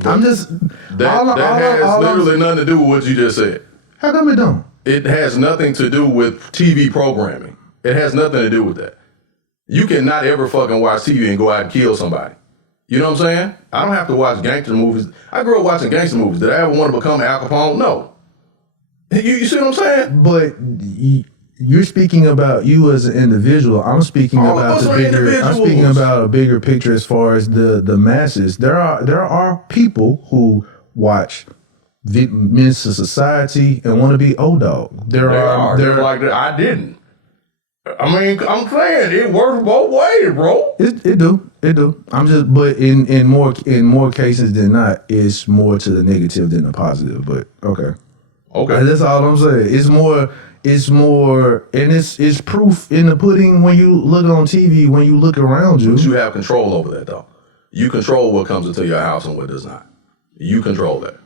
I'm just that has literally nothing to do with what you just said. How come it don't? It has nothing to do with TV programming. It has nothing to do with that. You cannot ever fucking watch TV and go out and kill somebody. You know what I'm saying? I don't have to watch gangster movies. I grew up watching gangster movies. Did I ever want to become Al Capone? No. You see what I'm saying? But you're speaking about you as an individual. I'm speaking about the bigger. I'm speaking about a bigger picture as far as the masses. There are people who watch Menace to Society and want to be O-Dog. There are like that. I didn't. I mean, I'm saying it works both ways, bro. It do. I'm just, but in more cases than not, it's more to the negative than the positive. But okay, that's all I'm saying. It's more, and it's proof in the pudding when you look on TV, when you look around you. But you have control over that, though. You control what comes into your house and what does not. You control that.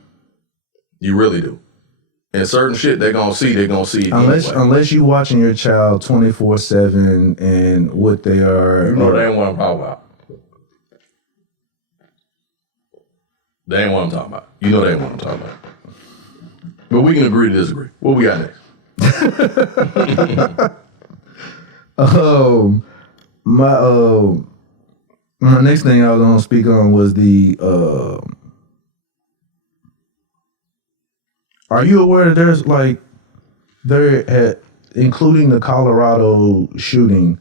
You really do. And certain shit they're gonna see unless you watching your child 24/7 and what they are. You know they ain't what I'm talking about. They ain't what I'm talking about. You know they ain't what I'm talking about. But we can agree to disagree. What we got next? My next thing I was gonna speak on was the are you aware that including the Colorado shooting,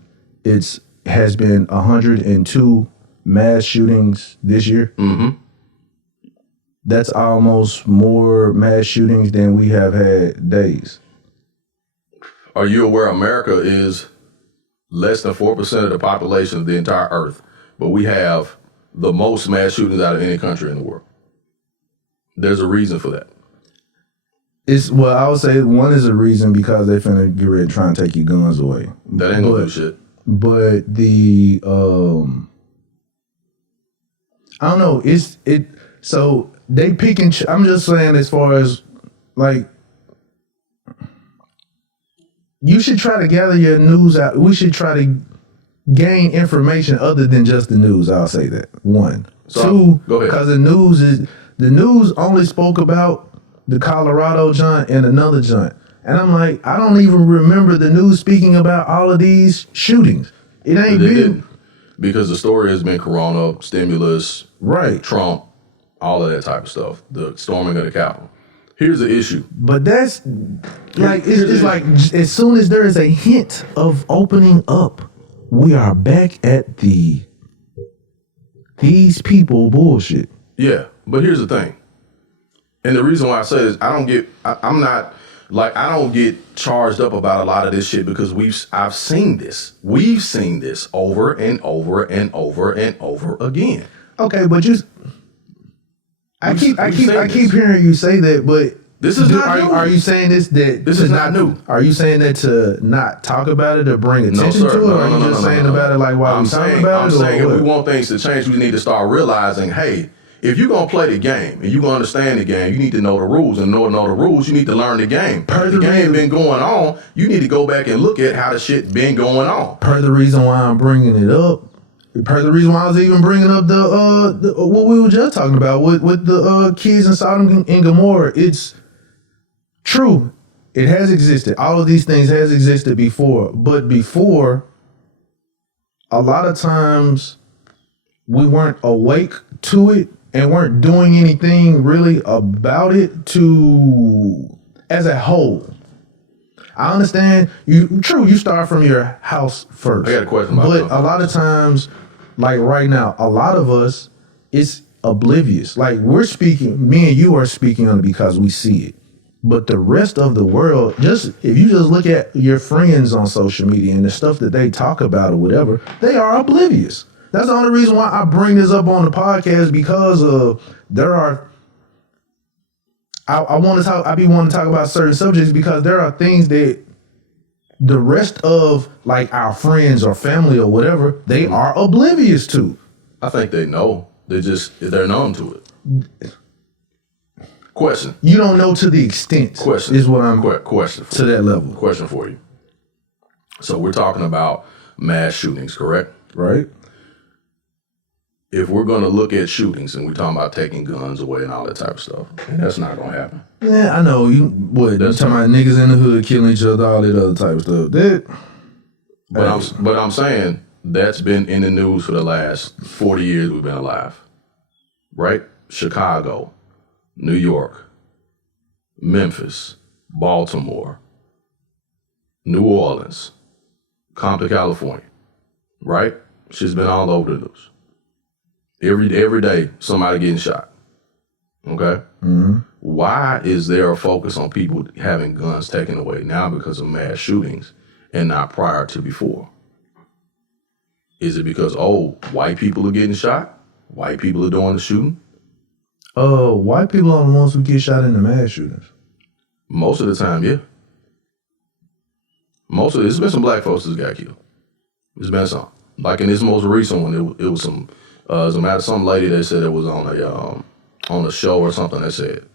has been 102 mass shootings this year? Mm-hmm. That's almost more mass shootings than we have had days. Are you aware America is less than 4% of the population of the entire earth, but we have the most mass shootings out of any country in the world? There's a reason for that. I would say one is a reason because they finna get ready to try and take your guns away. That ain't gonna do shit. But I don't know. So they pick and I'm just saying, as far as like, you should try to gather your news out. We should try to gain information other than just the news. I'll say that. One. Two, because the news only spoke about the Colorado joint and another joint. And I'm like, I don't even remember the news speaking about all of these shootings. It ain't been. Because the story has been Corona, stimulus, right, Trump, all of that type of stuff, the storming of the Capitol. Here's the issue. But that's like, it's like as soon as there is a hint of opening up, we are back at these people bullshit. Yeah, but here's the thing. And the reason why I say this, I don't get charged up about a lot of this shit because I've seen this. We've seen this over and over and over and over again. Okay, but I keep hearing you say that, but This is not new. Are you saying this is not new? Are you saying that to not talk about it or bring attention to it? Or are you just saying about it like while we talking about it? I'm saying if we want things to change, we need to start realizing, hey, if you're going to play the game and you're going to understand the game, you need to know the rules. And know the rules, you need to learn the game. The game been going on. You need to go back and look at how the shit been going on. Per the reason why I'm bringing it up, per the reason why I was even bringing up the what we were just talking about with the kids in Sodom and Gomorrah, it's true. It has existed. All of these things has existed before. But before, a lot of times we weren't awake to it and weren't doing anything really about it as a whole. I understand you start from your house first. I got a question about that. But a lot of times, like right now, a lot of us, it's oblivious. Like we're speaking, me and you are speaking on it because we see it. But the rest of the world, if you just look at your friends on social media and the stuff that they talk about or whatever, they are oblivious. That's the only reason why I bring this up on the podcast, because I be wanting to talk about certain subjects because there are things that the rest of like our friends or family or whatever, they are oblivious to. I think they know. They're numb to it. Question. You don't know to the extent. Question. Is what I'm question to that level. Question for you. So we're talking about mass shootings, correct? Right. If we're going to look at shootings and we're talking about taking guns away and all that type of stuff, that's not going to happen. Yeah, I know. You talking about niggas in the hood killing each other, all that other type of stuff. But I'm saying that's been in the news for the last 40 years we've been alive. Right? Chicago, New York, Memphis, Baltimore, New Orleans, Compton, California. Right? She's been all over the news. Every day, somebody getting shot. Okay? Mm-hmm. Why is there a focus on people having guns taken away now because of mass shootings and not prior to before? Is it because, white people are getting shot? White people are doing the shooting? White people are the ones who get shot in the mass shootings. Most of the time, yeah. It's been some black folks that got killed. It's been some. Like in this most recent one, it was some... as a matter of some lady that said it was on a show or something that said.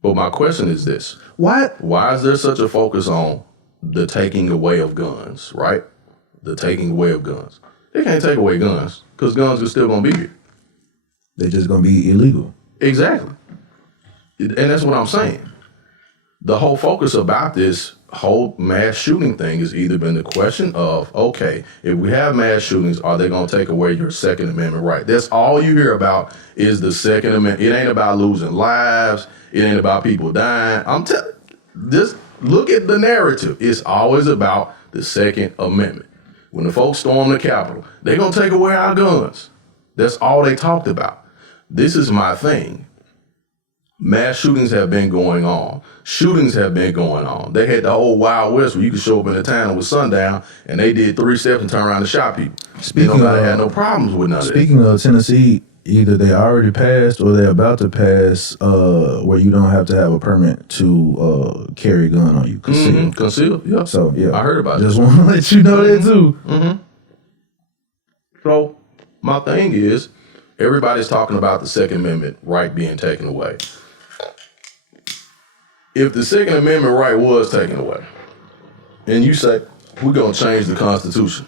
But my question is this. What? Why is there such a focus on the taking away of guns, right? The taking away of guns. They can't take away guns because guns are still going to be here. They're just going to be illegal. Exactly. And that's what I'm saying. The whole focus about this whole mass shooting thing has either been the question of, okay, if we have mass shootings, are they going to take away your Second Amendment right? That's all you hear about is the Second Amendment. It ain't about losing lives. It ain't about people dying. Just look at the narrative. It's always about the Second Amendment. When the folks storm the Capitol, they're going to take away our guns. That's all they talked about. This is my thing. Mass shootings have been going on. Shootings have been going on. They had the whole Wild West where you could show up in the town with sundown and they did 3 steps and turn around and shot people. Nobody had no problems with none of that. Speaking of Tennessee, either they already passed or they're about to pass where you don't have to have a permit to carry a gun on you. Concealed. Concealed, yeah. So, yeah. I heard about that. Just want to let you know that too. Mm-hmm. So, my thing is, everybody's talking about the Second Amendment right being taken away. If the Second Amendment right was taken away, and you say, we're going to change the Constitution,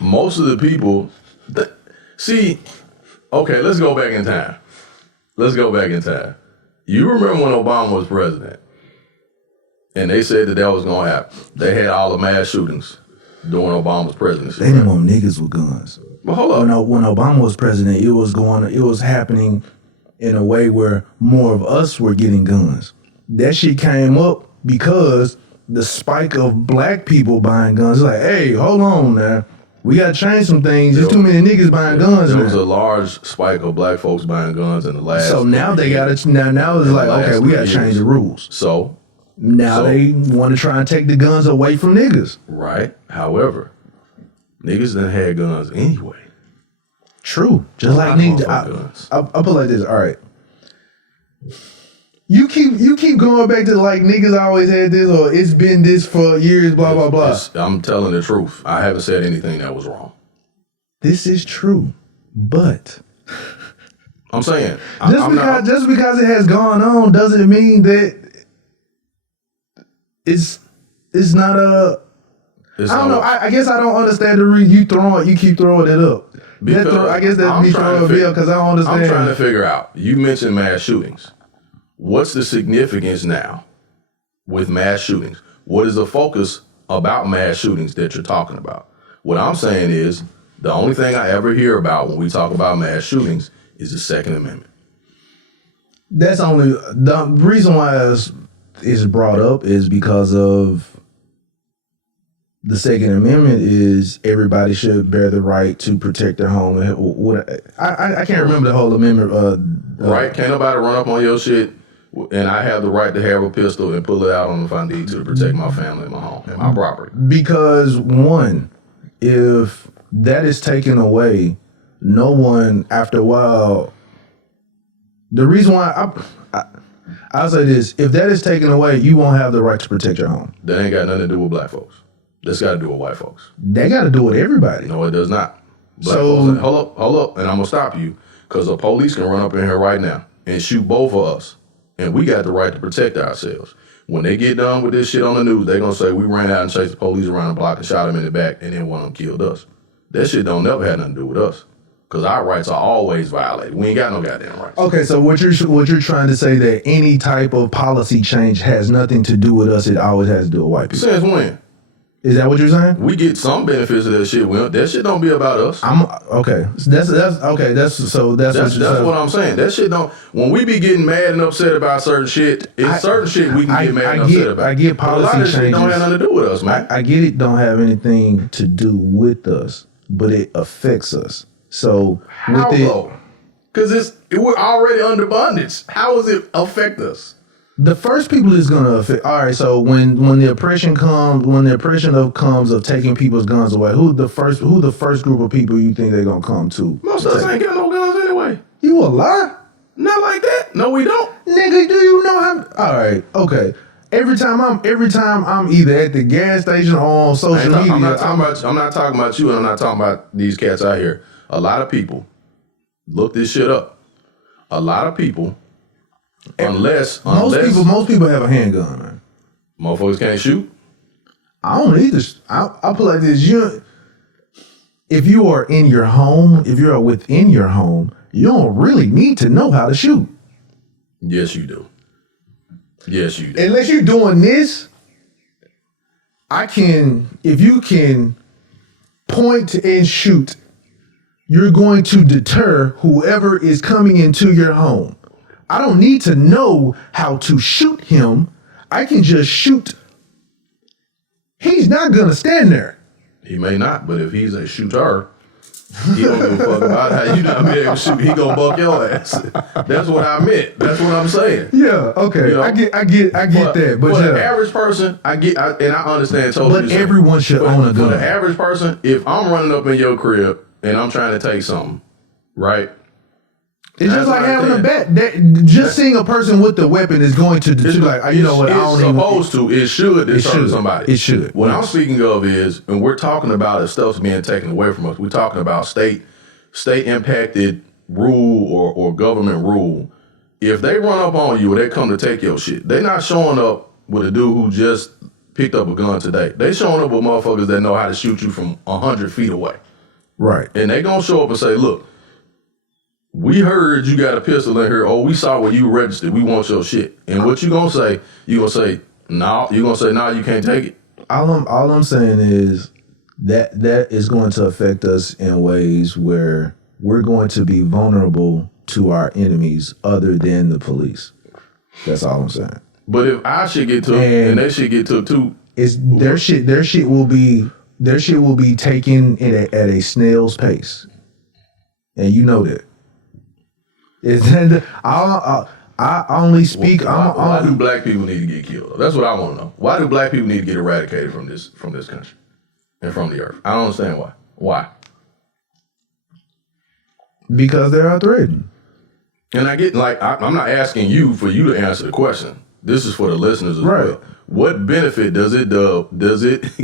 most of the people, okay, let's go back in time. You remember when Obama was president, and they said that was going to happen. They had all the mass shootings during Obama's presidency. They didn't want niggas with guns. But hold up. When Obama was president, it was happening in a way where more of us were getting guns. That shit came up because the spike of black people buying guns. It's like, hey, hold on now. We got to change some things. There's too many niggas buying guns now. There was a large spike of black folks buying guns in the last. So now they got to, now it's like, okay, we got to change the rules. So now they want to try and take the guns away from niggas. Right. However, niggas done had guns anyway. True. Just like niggas. I'll put it like this. All right. You keep going back to like niggas always had this or it's been this for years, blah, blah, blah. I'm telling the truth. I haven't said anything that was wrong. This is true, but I'm saying just because it has gone on doesn't mean that it's not a. I don't know. I guess I don't understand the reason you keep throwing it up. I guess that's me throwing a bill because I don't understand. I'm trying to figure out. You mentioned mass shootings. What's the significance now with mass shootings? What is the focus about mass shootings that you're talking about? What I'm saying is the only thing I ever hear about when we talk about mass shootings is the Second Amendment. That's only the reason why it's brought up is because of the Second Amendment is everybody should bear the right to protect their home. I can't remember the whole amendment. Right? Can't nobody run up on your shit. And I have the right to have a pistol and pull it out on if I need to protect my family, my home, and my property. Because one, if that is taken away, no one after a while. The reason why I'll say this: if that is taken away, you won't have the right to protect your home. That ain't got nothing to do with black folks. That's got to do with white folks. They got to do with everybody. No, it does not. Black folks, hold up, and I'm gonna stop you because the police can run up in here right now and shoot both of us. And we got the right to protect ourselves. When they get done with this shit on the news, they gonna say we ran out and chased the police around the block and shot him in the back, and then one of them killed us. That shit don't never have nothing to do with us, because our rights are always violated. We ain't got no goddamn rights. Okay, so what you're trying to say that any type of policy change has nothing to do with us? It always has to do with white people. Since when? Is that what you're saying? We get some benefits of that shit. That shit don't be about us. Okay. That's okay. That's what I'm saying. That shit don't. When we be getting mad and upset about certain shit, certain shit we can get mad and upset about. I get policy changes. A lot of shit changes. don't have nothing to do with us, man. I get it. Don't have anything to do with us, but it affects us. So how though? Because we're already under bondage. How does it affect us? The first people is gonna affect. All right, so when the oppression comes of taking people's guns away, who the first group of people you think they're gonna come to? Most of us ain't got no guns anyway. You a lie? Not like that. No, we don't. Nigga, do you know how? All right, okay. Every time I'm either at the gas station or on social media. I'm not talking about you, and I'm not talking about these cats out here. A lot of people look this shit up. A lot of people. Unless most people have a handgun, man. Motherfuckers can't shoot. I don't either. I put like this. If you are in your home, if you're within your home, you don't really need to know how to shoot. Yes, you do. Yes, you do. Unless you're doing this, if you can point and shoot, you're going to deter whoever is coming into your home. I don't need to know how to shoot him. I can just shoot. He's not going to stand there. He may not, but if he's a shooter, he don't give a fuck about how you not be able to shoot. He gonna buck your ass. That's what I meant. That's what I'm saying. Yeah, okay. You know? I get that. But for the average person, I understand totally. But everyone should own a gun. For the average person, if I'm running up in your crib and I'm trying to take something, right? It's just like having a bet. Just seeing a person with the weapon is going to deter. Like, you know what? It should deter somebody. It should. What I'm speaking of is, and we're talking about if stuff's being taken away from us. We're talking about state impacted rule or government rule. If they run up on you or they come to take your shit, they're not showing up with a dude who just picked up a gun today. They showing up with motherfuckers that know how to shoot you from 100 feet away. Right. And they gonna show up and say, look, we heard you got a pistol in here. Oh, we saw where you registered. We want your shit. And what you gonna say? You gonna say no? You gonna say no? You can't take it. All I'm saying is that is going to affect us in ways where we're going to be vulnerable to our enemies other than the police. That's all I'm saying. But if I should get to it and they should get to it too, their shit will be taken at a snail's pace, and you know that. I only speak. Why do black people need to get killed? That's what I want to know. Why do black people need to get eradicated from this country and from the earth? I don't understand why. Why? Because they are threatened. And I get I'm not asking you for you to answer the question. This is for the listeners as well. What benefit does it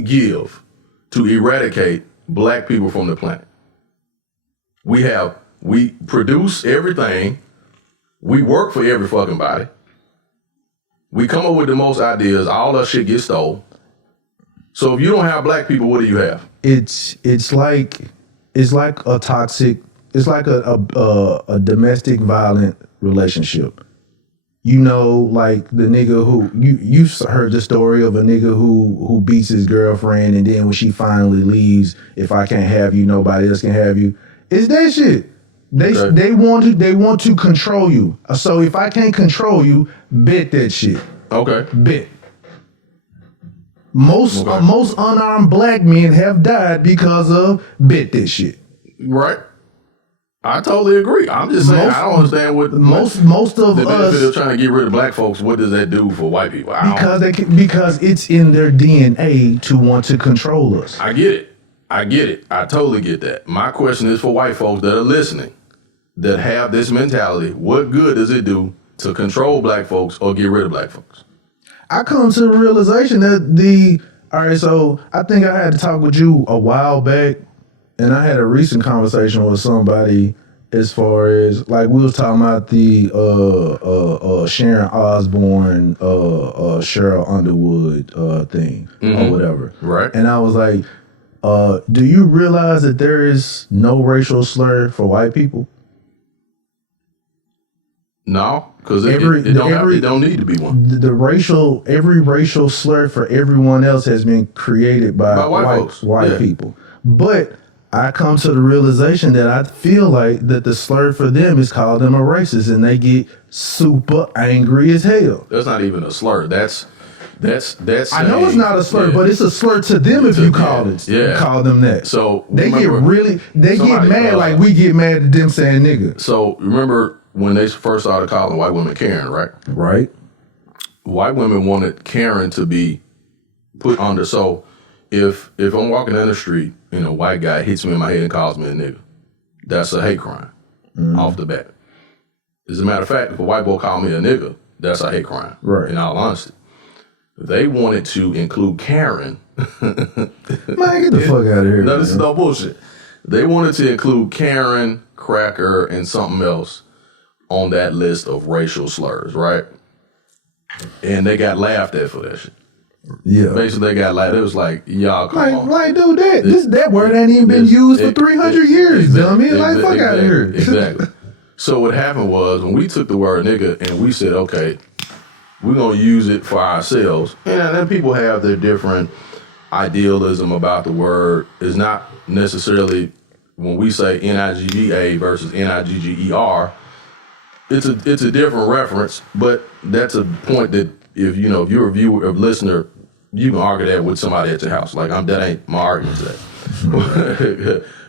give to eradicate black people from the planet? We produce everything. We work for every fucking body. We come up with the most ideas. All that shit gets stole. So if you don't have black people, what do you have? It's like a toxic. It's like a domestic violent relationship. You know, like the nigga who you heard the story of a nigga who beats his girlfriend, and then when she finally leaves, if I can't have you, nobody else can have you. It's that shit. They want to control you. So if I can't control you, bet that shit. Okay. Bet. Most unarmed black men have died because of bet that shit. Right. I totally agree. I'm just saying I don't understand what most of the us benefit of trying to get rid of black folks. What does that do for white people? Because it's in their DNA to want to control us. I get it. I totally get that. My question is for white folks that are listening, that have this mentality. What good does it do to control black folks or get rid of black folks? I come to the realization that so I think I had to talk with you a while back, and I had a recent conversation with somebody as far as like we was talking about the Sharon Osbourne, Cheryl Underwood thing or whatever. Right. And I was like, do you realize that there is no racial slur for white people? No, because it don't need to be one. Every racial slur for everyone else has been created by white people. But I come to the realization that I feel like that the slur for them is called them a racist, and they get super angry as hell. That's not even a slur. That's. I know it's not a slur, but it's a slur to them if you call them that. So they get mad like we get mad at them saying nigga. So remember when they first started calling white women Karen, right? Right. White women wanted Karen to be put under. So if I'm walking down the street and a white guy hits me in my head and calls me a nigga, that's a hate crime off the bat. As a matter of fact, if a white boy called me a nigga, that's a hate crime. Right. In all honesty. They wanted to include Karen. Man, get the fuck out of here. No, this is no bullshit. They wanted to include Karen, cracker, and something else on that list of racial slurs, right? And they got laughed at for that shit. Yeah. Basically, they got laughed. It was like, y'all come on. Like, dude, that word ain't even been used for 300 years, dummy. Like, fuck out of here. Exactly. So what happened was when we took the word nigga and we said, okay, we're going to use it for ourselves. And then people have their different idealism about the word. It's not necessarily when we say N-I-G-G-A versus N-I-G-G-E-R, it's a different reference, but that's a point that if you're a viewer, a listener, you can argue that with somebody at your house. Like, that ain't my argument today.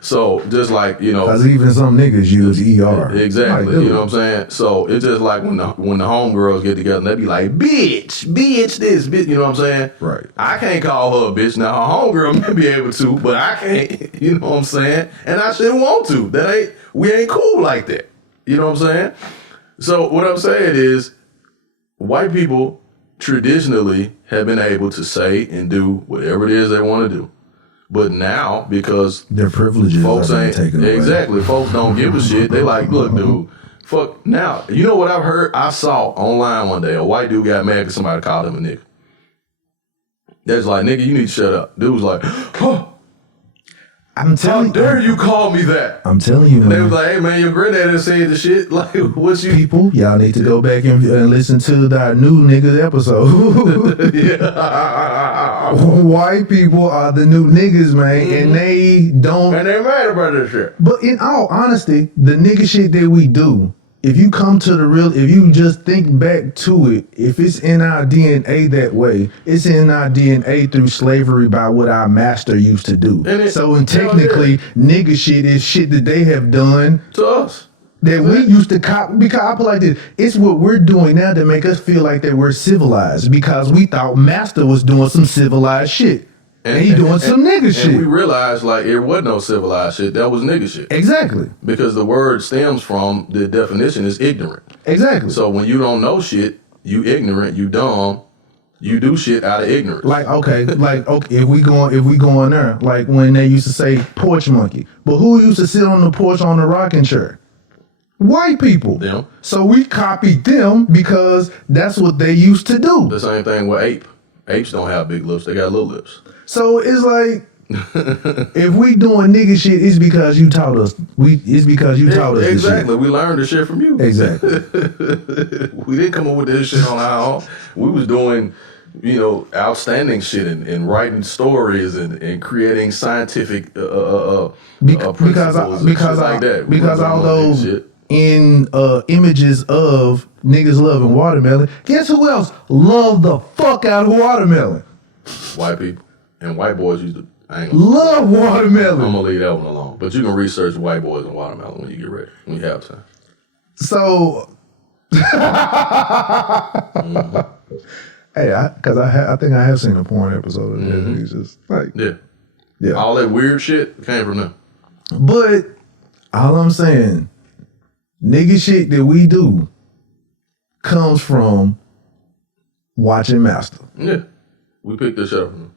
So just like, because even some niggas use ER. Exactly. Like, you know what I'm saying? So it's just like when the homegirls get together and they be like, bitch, this, bitch, you know what I'm saying? Right. I can't call her a bitch. Now her homegirl may be able to, but I can't, you know what I'm saying? And I shouldn't want to. We ain't cool like that. You know what I'm saying? So what I'm saying is white people traditionally have been able to say and do whatever it is they want to do. But now, because their privileges folks ain't taken away. Exactly, folks don't give a shit. They like, look, dude, fuck. Now, you know what I've heard? I saw online one day, a white dude got mad because somebody called him a nigga. That's like, nigga, you need to shut up. Dude was like, oh, how dare you call me that? I'm telling you, man. They was like, hey, man, your granddad said the shit. Like, what's you? People, y'all need to go back and listen to that new niggas episode. Yeah. White people are the new niggas, man, and they don't. And they mad about this shit. But in all honesty, the nigga shit that we do, if you just think back to it, if it's in our DNA that way, it's in our DNA through slavery by what our master used to do. Technically, nigga shit is shit that they have done to us. That we used to cop, because I put like this, it's what we're doing now to make us feel like that we're civilized, because we thought master was doing some civilized shit. And he doing some nigga shit. And we realized, like, it wasn't no civilized shit. That was nigga shit. Exactly. Because the word stems from, the definition is ignorant. Exactly. So when you don't know shit, you ignorant, you dumb, you do shit out of ignorance. Like, okay, if we going there, like when they used to say porch monkey. But who used to sit on the porch on the rocking chair? White people. Them. So we copied them because that's what they used to do. The same thing with ape. Apes don't have big lips, they got little lips. So it's like, if we doing nigga shit, it's because you taught us. It's because you taught us this shit. Exactly. We learned the shit from you. Exactly. We didn't come up with this shit on our own. We was doing, outstanding shit and writing stories and creating scientific principles like that. Because although in images of niggas loving watermelon, guess who else loved the fuck out of watermelon? White people. And white boys used to, love watermelon. I'm gonna leave that one alone. But you can research white boys and watermelon when you get ready, when you have time. So, hey, I think I have seen a porn episode of that. It's just like, yeah, all that weird shit came from them. But all I'm saying, nigga shit that we do comes from watching Master. Yeah, we picked this shit up from them.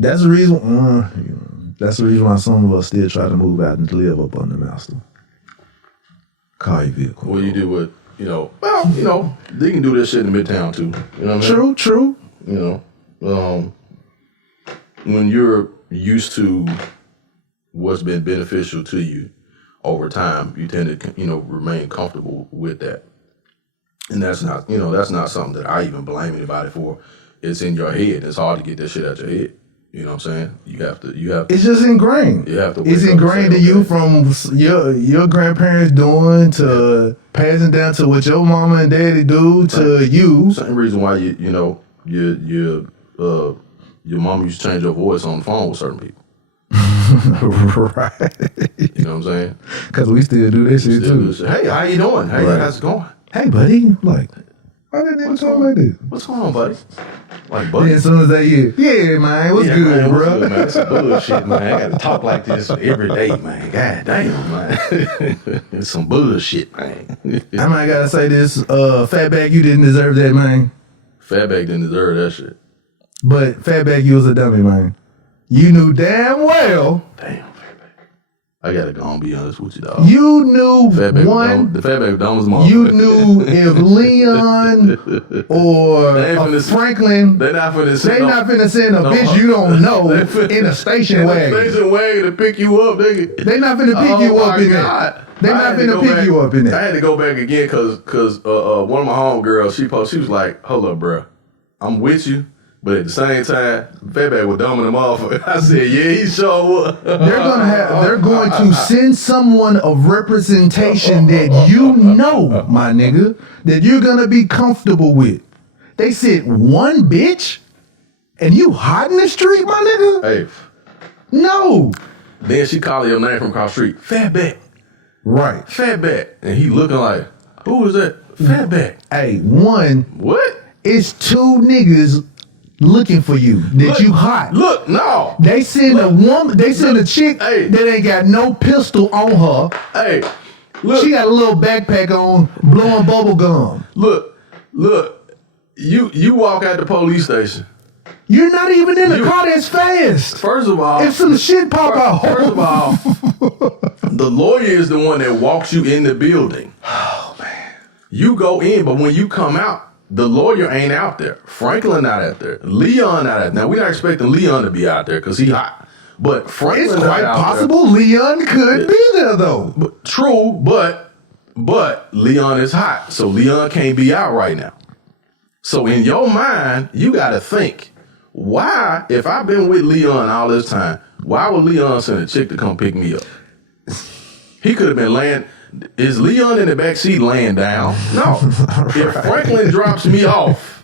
That's the reason. That's the reason why some of us still try to move out and live up on the Master. Car your vehicle. Well, you do what they can do this shit in Midtown too. You know what I mean? True. When you're used to what's been beneficial to you over time, you tend to remain comfortable with that, and that's not something that I even blame anybody for. It's in your head. It's hard to get that shit out your head. You know what I'm saying? You have to. It's just ingrained. You have to. It's ingrained to you from your grandparents doing to passing down to what your mama and daddy do to you. Same reason why your mama used to change her voice on the phone with certain people. Right. You know what I'm saying? Because we still do this shit too. Hey, how you doing? Hey, how's it going? Hey, buddy. Like, why that nigga talk like this? What's going on, buddy? Like, buddy. Then as soon as they hear, yeah, man, what's good, man, bro? Good, man? It's some bullshit, man. I got to talk like this every day, man. God damn, man. It's some bullshit, man. I might gotta say this, Fatback, you didn't deserve that, man. Fatback didn't deserve that shit. But Fatback, you was a dummy, man. You knew damn well. Damn, Fatback. I gotta go and be honest with you, dog. You knew the Fatback was dumb as motherfucker. You knew if Leon or Franklin, they not finna send a bitch you don't know in a station wagon. Station wagon to pick you up, nigga. They not finna pick you up in there. They not finna pick you up in there. I had to go back again because one of my homegirls, she was like, hold up, bro. I'm with you. But at the same time, Fatback was dumb in the motherfucker. I said, yeah, he sure was. They're going to send someone of representation that you know, my nigga, that you're gonna be comfortable with. They said one bitch, and you hot in the street, my nigga. Hey, no. Then she called your name from across the street, Fatback. Right, Fatback, and he looking like, who is that? Fatback. Hey, one. What? It's two niggas looking for you that you hot. Look, no. They send a woman. They send a chick that ain't got no pistol on her. Hey, look. She got a little backpack on, blowing bubble gum. Look. You walk out the police station. You're not even in the car that's fast. First of all, if some shit pop out. First of all, the lawyer is the one that walks you in the building. Oh man. You go in, but when you come out, the lawyer ain't out there. Franklin not out there. Leon not out there. Now, we're not expecting Leon to be out there because he hot. But Franklin it's quite possible there. Leon could be there, though. But, true, but Leon is hot. So Leon can't be out right now. So in your mind, you got to think, why, if I've been with Leon all this time, why would Leon send a chick to come pick me up? He could have been laying... Is Leon in the backseat laying down? No. If Franklin drops me off,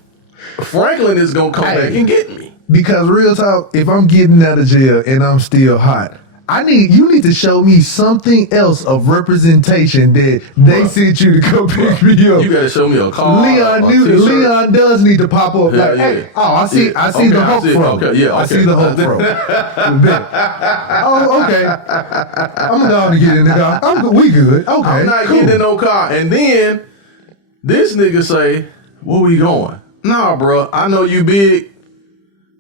Franklin is going to come back and get me. Because real talk, if I'm getting out of jail and I'm still hot, You need to show me something else of representation that they sent you to come pick me up. You gotta show me a car. Leon does need to pop up. Like, hey, I see the Hulk fro. I see the Hulk fro. Oh, okay. I'm going to get in the car. We good. Okay, I'm not getting in no car. And then this nigga say, "Where we going?" Nah, bro. I know you big,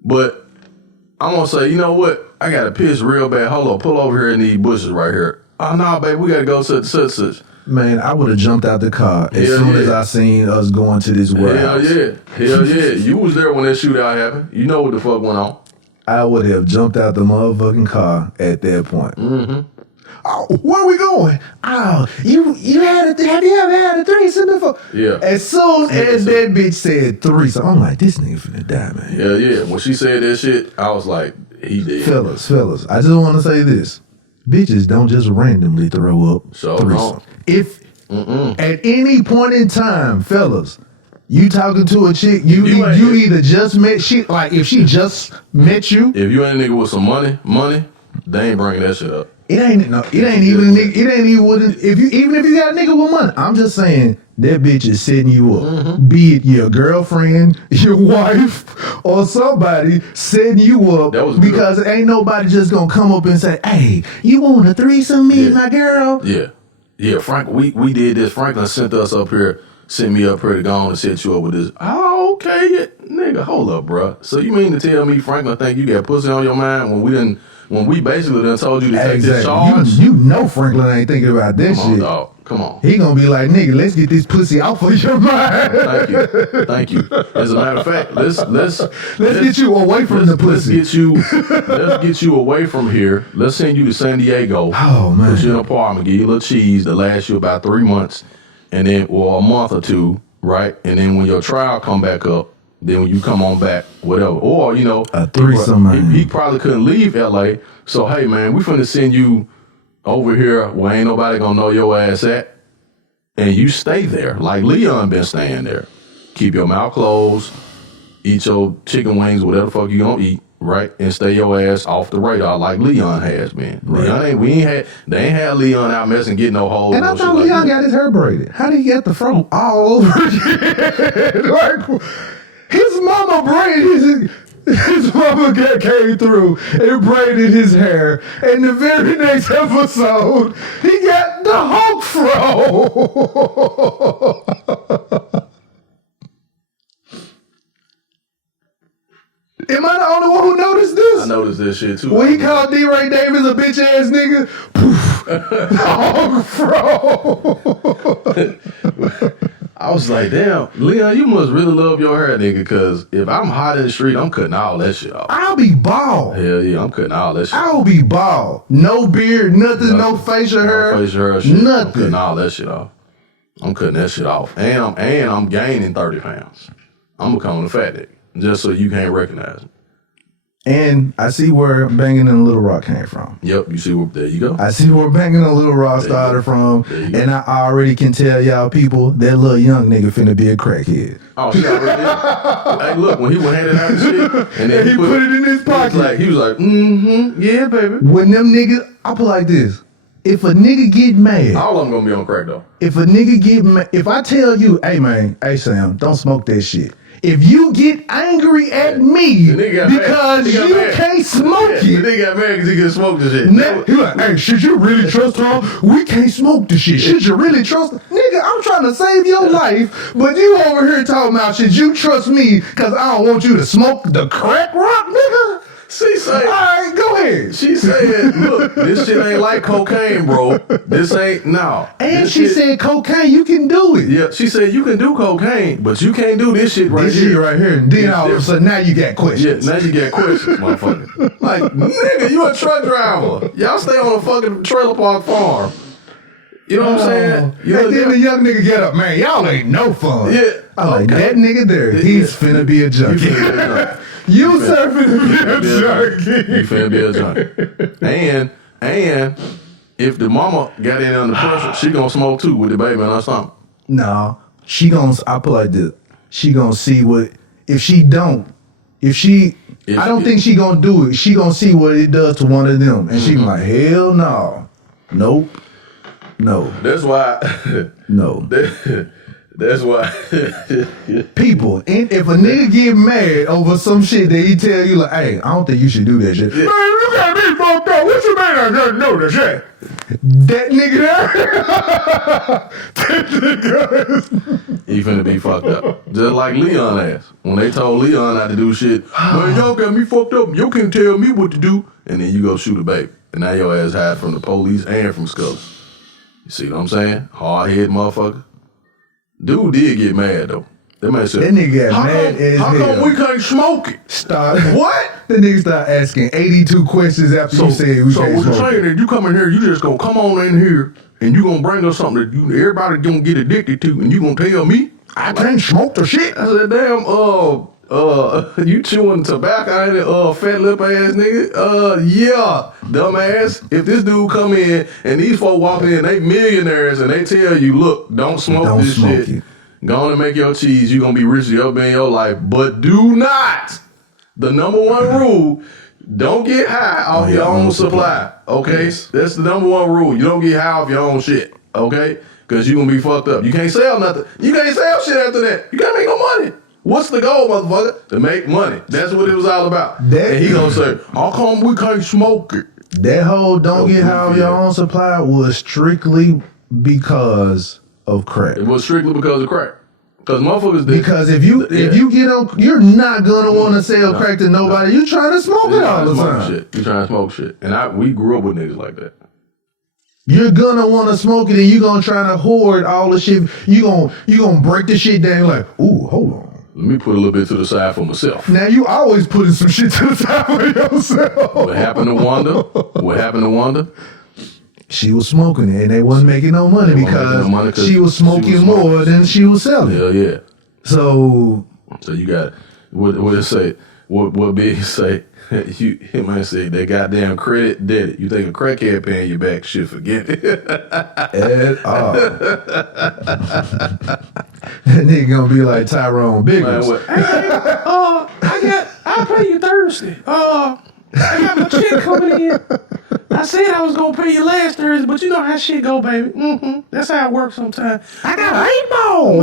but I'm gonna say, you know what? I gotta piss real bad. Hold on, pull over here in these bushes right here. Oh no, baby, we gotta go such. Man, I would have jumped out the car as soon as I seen us going to this warehouse. Hell yeah. You was there when that shootout happened. You know what the fuck went on. I would have jumped out the motherfucking car at that point. Mm-hmm. Oh, where we going? Oh, have you ever had a threesome before? Yeah. As soon as that bitch said threesome, I'm like, this nigga finna die, man. Yeah. When she said that shit, I was like, he did. Fellas, I just want to say this. Bitches don't just randomly throw up threesome. No. If at any point in time, fellas, you talking to a chick, you either just met shit, like if she just met you. If you ain't a nigga with some money, they ain't bringing that shit up. It ain't even a nigga. It ain't even even if you got a nigga with money. I'm just saying that bitch is setting you up. Mm-hmm. Be it your girlfriend, your wife, or somebody setting you up because ain't nobody just gonna come up and say, "Hey, you want a threesome, me and my girl?" Yeah. Frank, we did this. Franklin sent me up here to go on and set you up with this. Oh, okay, nigga, hold up, bro. So you mean to tell me Franklin think you got pussy on your mind when we basically done told you to take this charge? You know Franklin ain't thinking about that shit. Dog. Come on. He gonna be like, nigga, let's get this pussy off of your mind. Thank you. As a matter of fact, let's get you away from the pussy. Let's get you away from here. Let's send you to San Diego. Oh man. Put you in an apartment, give you a little cheese that lasts you about 3 months, and then or a month or two, right? And then when your trial come back up, then when you come on back, whatever. Or, a threesome. He probably couldn't leave LA. So hey man, we finna send you over here where ain't nobody gonna know your ass at, and you stay there like Leon been staying there. Keep your mouth closed, eat your chicken wings, whatever the fuck you gonna eat, right? And stay your ass off the radar like Leon has been. Right. They ain't had Leon out messing, getting no holes. And I thought Leon got his hair braided. How did he get the fro all over again? Like, his mama braided his mama came through and braided his hair. And the very next episode, he got the Hulk fro. Am I the only one who noticed this? I noticed this shit too. When he called D. Ray Davis a bitch ass nigga, poof, Hulk fro. I was like, damn, Leon, you must really love your hair, nigga, because if I'm hot in the street, I'm cutting all that shit off. I'll be bald. Hell yeah, I'm cutting all that shit off. I'll be bald. No beard, nothing, no facial hair. No facial hair shit. Nothing. I'm cutting all that shit off. I'm cutting that shit off. And I'm gaining 30 pounds. I'm becoming a fat nigga, just so you can't recognize me. And I see where Banging in Little Rock came from. Yep, you see where, there you go. I see where Banging in Little Rock started from. And I already can tell y'all people, that little young nigga finna be a crackhead. Oh, she already did. Hey, look, when he was handing out the shit, and then he put it in his pocket. He was like, yeah, baby. When them niggas, I put like this. If a nigga get mad. All of them gonna be on crack, though. If a nigga get mad, if I tell you, hey man, hey Sam, don't smoke that shit. If you get angry at me because you can't smoke it. The nigga got mad because he couldn't smoke the shit. He like, hey, should you really trust her? We can't smoke the shit. Should you really trust her? Nigga, I'm trying to save your life, but you over here talking about, should you trust me because I don't want you to smoke the crack rock, nigga? She said, all right, go ahead. She said, look, this shit ain't like cocaine, bro. This ain't, no. And she said, cocaine, you can do it. Yeah, she said, you can do cocaine, but you can't do this shit right here. This shit right here. And then all of a sudden, now you got questions. Yeah, now you got questions, motherfucker. Like, nigga, you a truck driver. Y'all stay on a fucking trailer park farm. You know what I'm saying? And then the young nigga get up, man, y'all ain't no fun. Yeah. I'm like, that nigga there, he's finna be a junkie. You finna be a junkie. You finna be a junkie. And if the mama got in under pressure, she gonna smoke too with the baby or something. No, I put like this. She gonna see what, if she I don't think she gonna do it. She gonna see what it does to one of them, and she like, hell no, nope, no. That's why. No. That's why. People, and if a nigga get mad over some shit that he tell you like, hey, I don't think you should do that shit. Yeah. Man, you got me fucked up. What you mean I didn't know that shit? That nigga there. That nigga. He finna be fucked up. Just like Leon ass. When they told Leon not to do shit, man, y'all got me fucked up. You can't tell me what to do. And then you go shoot a baby. And now your ass hide from the police and from Scully. You see what I'm saying? Hard head motherfucker. Dude did get mad though. That man said, that nigga got mad as hell. How come we can't smoke it? Stop. What? The nigga start asking 82 questions after you said we can't So what smoke you saying is you come in here, you just gonna come on in here and you gonna bring us something that everybody gonna get addicted to and you gonna tell me I can't smoke the shit. I said, damn, you chewing tobacco ain't it, fat lip ass nigga? Yeah, dumbass. If this dude come in and these folk walk in, they millionaires and they tell you, look, don't smoke this shit. It. Go on and make your cheese. You gonna be rich as you ever been in your life, but do not. The number one rule: don't get high off your own supply. Okay, yes. That's the number one rule. You don't get high off your own shit. Okay, because you gonna be fucked up. You can't sell nothing. You can't sell shit after that. You can't make no money. What's the goal, motherfucker? To make money. That's what it was all about. And he gonna say, how come we can't smoke it? That whole don't get high off your own supply was strictly because of crack. It was strictly because of crack. Because motherfuckers did. Because if you get on, you're not gonna want to sell crack to nobody. You trying to smoke it all the time. Shit. You trying to smoke shit. And we grew up with niggas like that. You're gonna want to smoke it, and you gonna try to hoard all the shit. You gonna break the shit down. You're like, ooh, hold on. Let me put a little bit to the side for myself. Now you always putting some shit to the side for yourself. What happened to Wanda? What happened to Wanda? She was smoking it, and they wasn't making no money because she was smoking more than she was selling. Hell yeah. So you got what it say? What Big say? Him man say that goddamn credit did it. You think a crackhead paying you back? Shit, forget it. At all. That nigga gonna be like Tyrone Biggers. I'll pay you Thursday. I got my check coming in. I said I was gonna pay you last Thursday, but you know how shit go, baby. That's how it works sometimes. I got an 8 ball.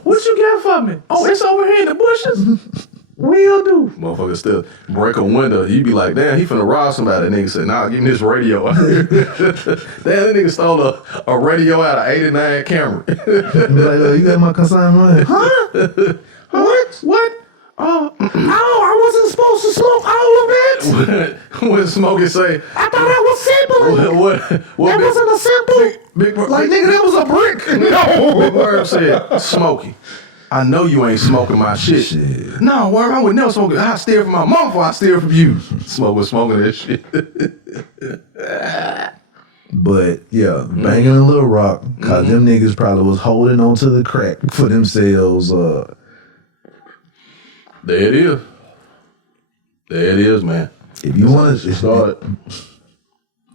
What you got for me? Oh, it's over here in the bushes. Will do. Motherfucker still break a window. You be like, damn, he finna rob somebody. That nigga said, nah, give me this radio out here. Damn, that nigga stole a radio out of 89 Camry. Like, you got my consignment? Huh? What? Oh, I wasn't supposed to smoke all of that. When Smokey say, I thought that was simple. What That wasn't a simple. Big Like, nigga, that was a brick. No. Big Word said, Smokey, I know you ain't smoking my shit. No, Word, I would never smoke it. I steal from my mom before I steal from you. Smoke was smoking that shit. But yeah, banging in Little Rock, cause them niggas probably was holding on to the crack for themselves. There it is. There it is, man. If you want to start,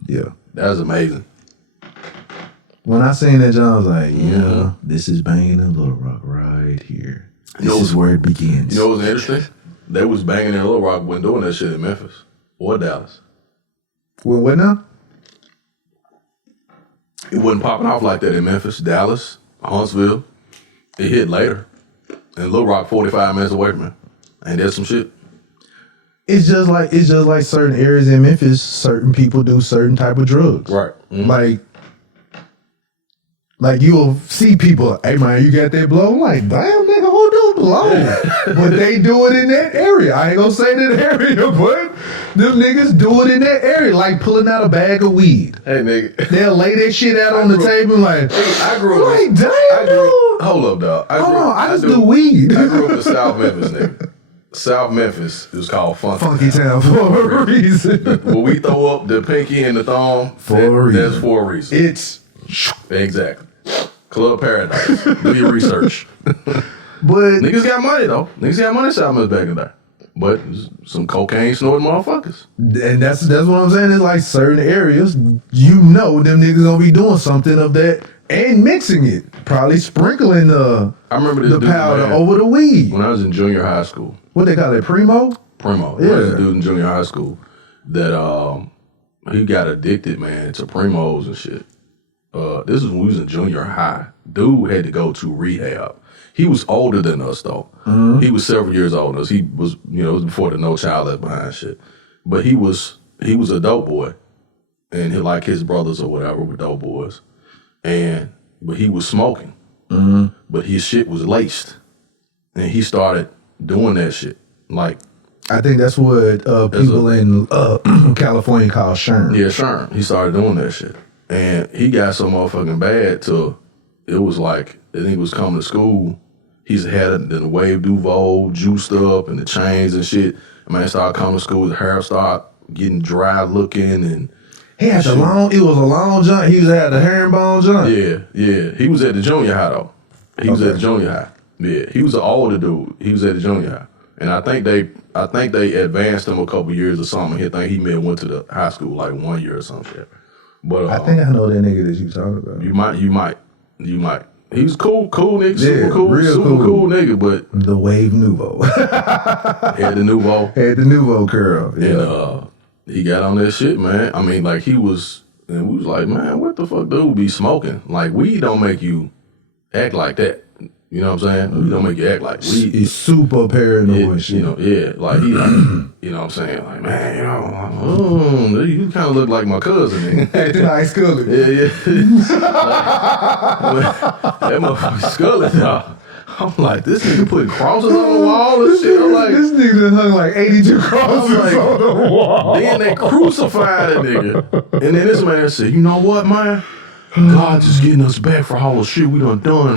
yeah, that's amazing. When I seen that, John, I was like, yeah, this is banging in Little Rock right here. This is where it begins. You know what's interesting? They was banging in Little Rock when doing that shit in Memphis or Dallas. Well, what now? It wasn't popping off like that in Memphis, Dallas, Huntsville. It hit later. And Little Rock 45 minutes away from it. Ain't that some shit? It's just like certain areas in Memphis, certain people do certain type of drugs. Right. Mm-hmm. Like you'll see people, hey man, you got that blow? I'm like, damn nigga, who do blow? But they do it in that area. I ain't gonna say that area, but them niggas do it in that area, like pulling out a bag of weed. Hey nigga. They'll lay that shit out on the table like, I grew up. Like, damn, dude. Hold up, dog. I just do weed. I grew up in South Memphis, nigga. South Memphis is called Funky Town for a reason. When we throw up the pinky and the thumb, for a reason. That's for a reason. It's exactly Club Paradise. Do your research. But niggas got money though. Niggas got money in South Memphis back in there. But some cocaine snorting motherfuckers. And that's what I'm saying. It's like certain areas, you know, them niggas gonna be doing something of that and mixing it, probably sprinkling I remember this the dude, powder man, over the weed. when I was in junior high school. What they call it, Primo? Primo. There was a dude in junior high school that he got addicted, man, to Primos and shit. This is when we was in junior high. Dude had to go to rehab. He was older than us though. He was several years older than us. He was, it was before the No Child Left Behind shit. But he was a dope boy, and like his brothers or whatever were dope boys. But he was smoking, but his shit was laced, and he started doing that shit. Like, I think that's what people in California call Sherm. Yeah, Sherm. He started doing that shit, and he got so motherfucking bad to it was like, and he was coming to school. He's had the wave Duval juiced up and the chains and shit. Man started coming to school. His hair started getting dry looking, and he had it was a long jump. He had the herringbone jump. Yeah. He was at the junior high though. He was at the junior high. Yeah, he was an older dude. He was at the junior high, and I think they advanced him a couple years or something. I think he may have went to the high school like 1 year or some shit. But I think I know that nigga that you talking about. You might. He was cool nigga, super cool nigga, but the wave nouveau. Had the nouveau curl. Yeah. And he got on that shit, man. I mean, like and we was like, man, what the fuck dude be smoking? Like, weed don't make you act like that. You know what I'm saying? We don't make you act like weed. He's super paranoid shit. Like he like, you know what I'm saying? Like, man, you kind of look like my cousin, man. Acting like Scully. Yeah. That motherfucker Scully, dog. I'm like, this nigga putting crosses on the wall and shit. I'm like, this nigga hung like 82 crosses on the wall. Then they crucified that nigga. And then this man said, you know what, man? God just getting us back for all the shit we done, bro.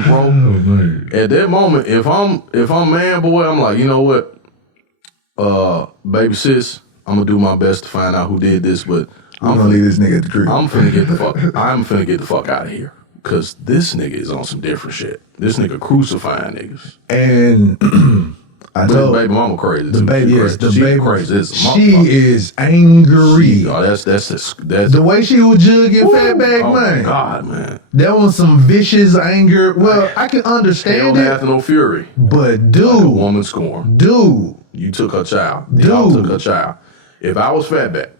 At that moment, if I'm man boy, I'm like, you know what, baby sis, I'm gonna do my best to find out who did this, but I'm gonna leave this nigga at the crib. I'm finna get the fuck out of here. Cause this nigga is on some different shit. This nigga crucifying niggas. And His baby mama crazy too. She crazy. She is angry. Oh, that's the way she was jugging fatback money. Oh God, man. That was some vicious anger. Well, I can understand Hell hath no fury. But dude, like a woman scorned. Dude, you took her child. Y'all took her child. If I was fatback,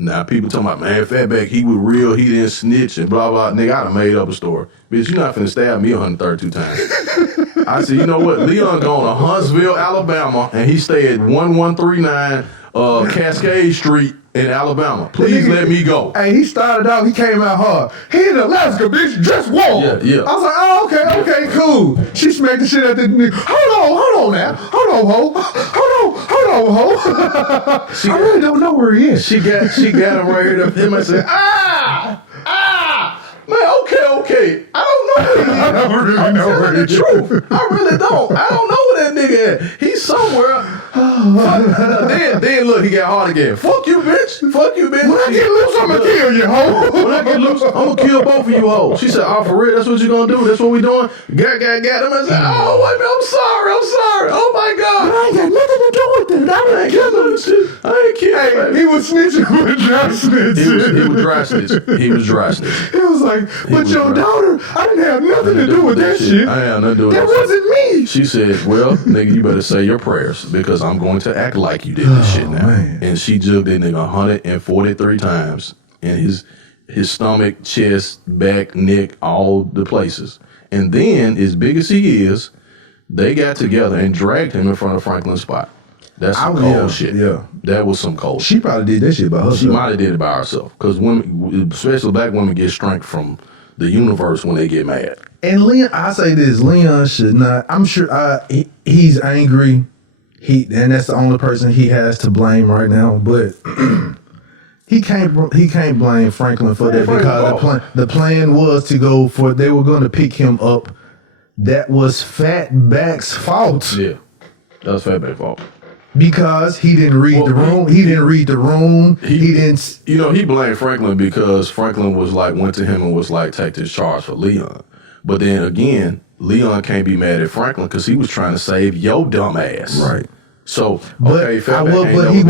now people talking about, man, fatback, he was real, he didn't snitch and blah blah. Nigga, I done made up a story. Bitch, you not finna stab me 132 times. I said, you know what? Leon going to Huntsville, Alabama, and he stay at 1139 Cascade Street in Alabama. Please let me go. Hey, he started out, he came out hard. He in Alaska, bitch, just walk. Yeah. I was like, oh, okay, cool. She smacked the shit out the nigga. Hold on now. Hold on, ho. I really don't know where he is. She got him right here to him and said, man, okay. I don't know where he is. I don't really know where he is. The truth. I really don't. I don't know where that nigga at. He's somewhere. Then look, he got hard again. Fuck you, bitch. When I get loose, I'm gonna kill you, ho. When I get loose, I'm gonna kill both of you, ho. She said, oh, for real, that's what you gonna do? That's what we doing? Got him. I said, oh, wait a minute, I'm sorry. Oh, my God. I ain't got nothing to do with it. I ain't killing shit. I ain't killing. He was snitching with dry snitching. He was dry snitching. It was like, but your daughter, I didn't have nothing to do with that shit. I had nothing to do with that. That wasn't me. She said, well, nigga, you better say your prayers because I'm going to act like you did this shit now. Man. And she jugged that nigga 143 times in his stomach, chest, back, neck, all the places. And then, as big as he is, they got together and dragged him in front of Franklin's spot. That's some cold shit. Yeah. That was some cold shit. She probably did that shit by herself. She might have did it by herself. Because women, especially black women, get strength from the universe when they get mad. And Leon, I say this, Leon should not, I'm sure he's angry. And that's the only person he has to blame right now. But he can't blame Franklin for that because the plan was to go for, they were going to pick him up. That was Fatback's fault. Yeah, that was Fatback's fault. Because he didn't read the room. He didn't. You know, he blamed Franklin because Franklin was like, went to him and was like, take this charge for Leon. But then again, Leon can't be mad at Franklin because he was trying to save your dumb ass. Right. So, okay, but he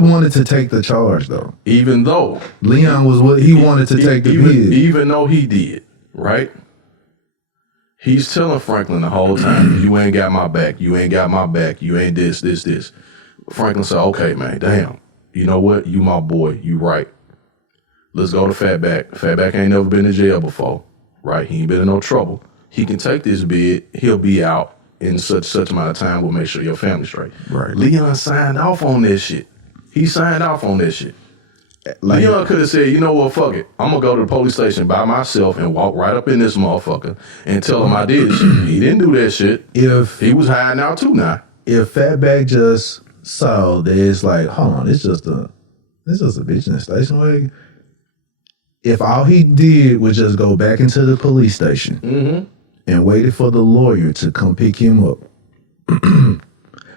wanted to take the charge though. Even though Leon was what he wanted to take the bid. Even though he did, right? He's telling Franklin the whole time, you ain't got my back. You ain't got my back. You ain't this. Franklin said, okay, man, damn. You know what? You my boy. You right. Let's go to Fatback. Fatback ain't never been to jail before, right? He ain't been in no trouble. He can take this bid. He'll be out in such amount of time. We'll make sure your family's straight. Right. Leon signed off on that shit. He signed off on that shit. Like, Leon could have said, you know what, fuck it. I'm going to go to the police station by myself and walk right up in this motherfucker and tell him I did shit. He didn't do that shit. If he was hiding out too now. If Fatback just saw that it's like, hold on, it's just a bitch in the station wagon. If all he did was just go back into the police station and waited for the lawyer to come pick him up,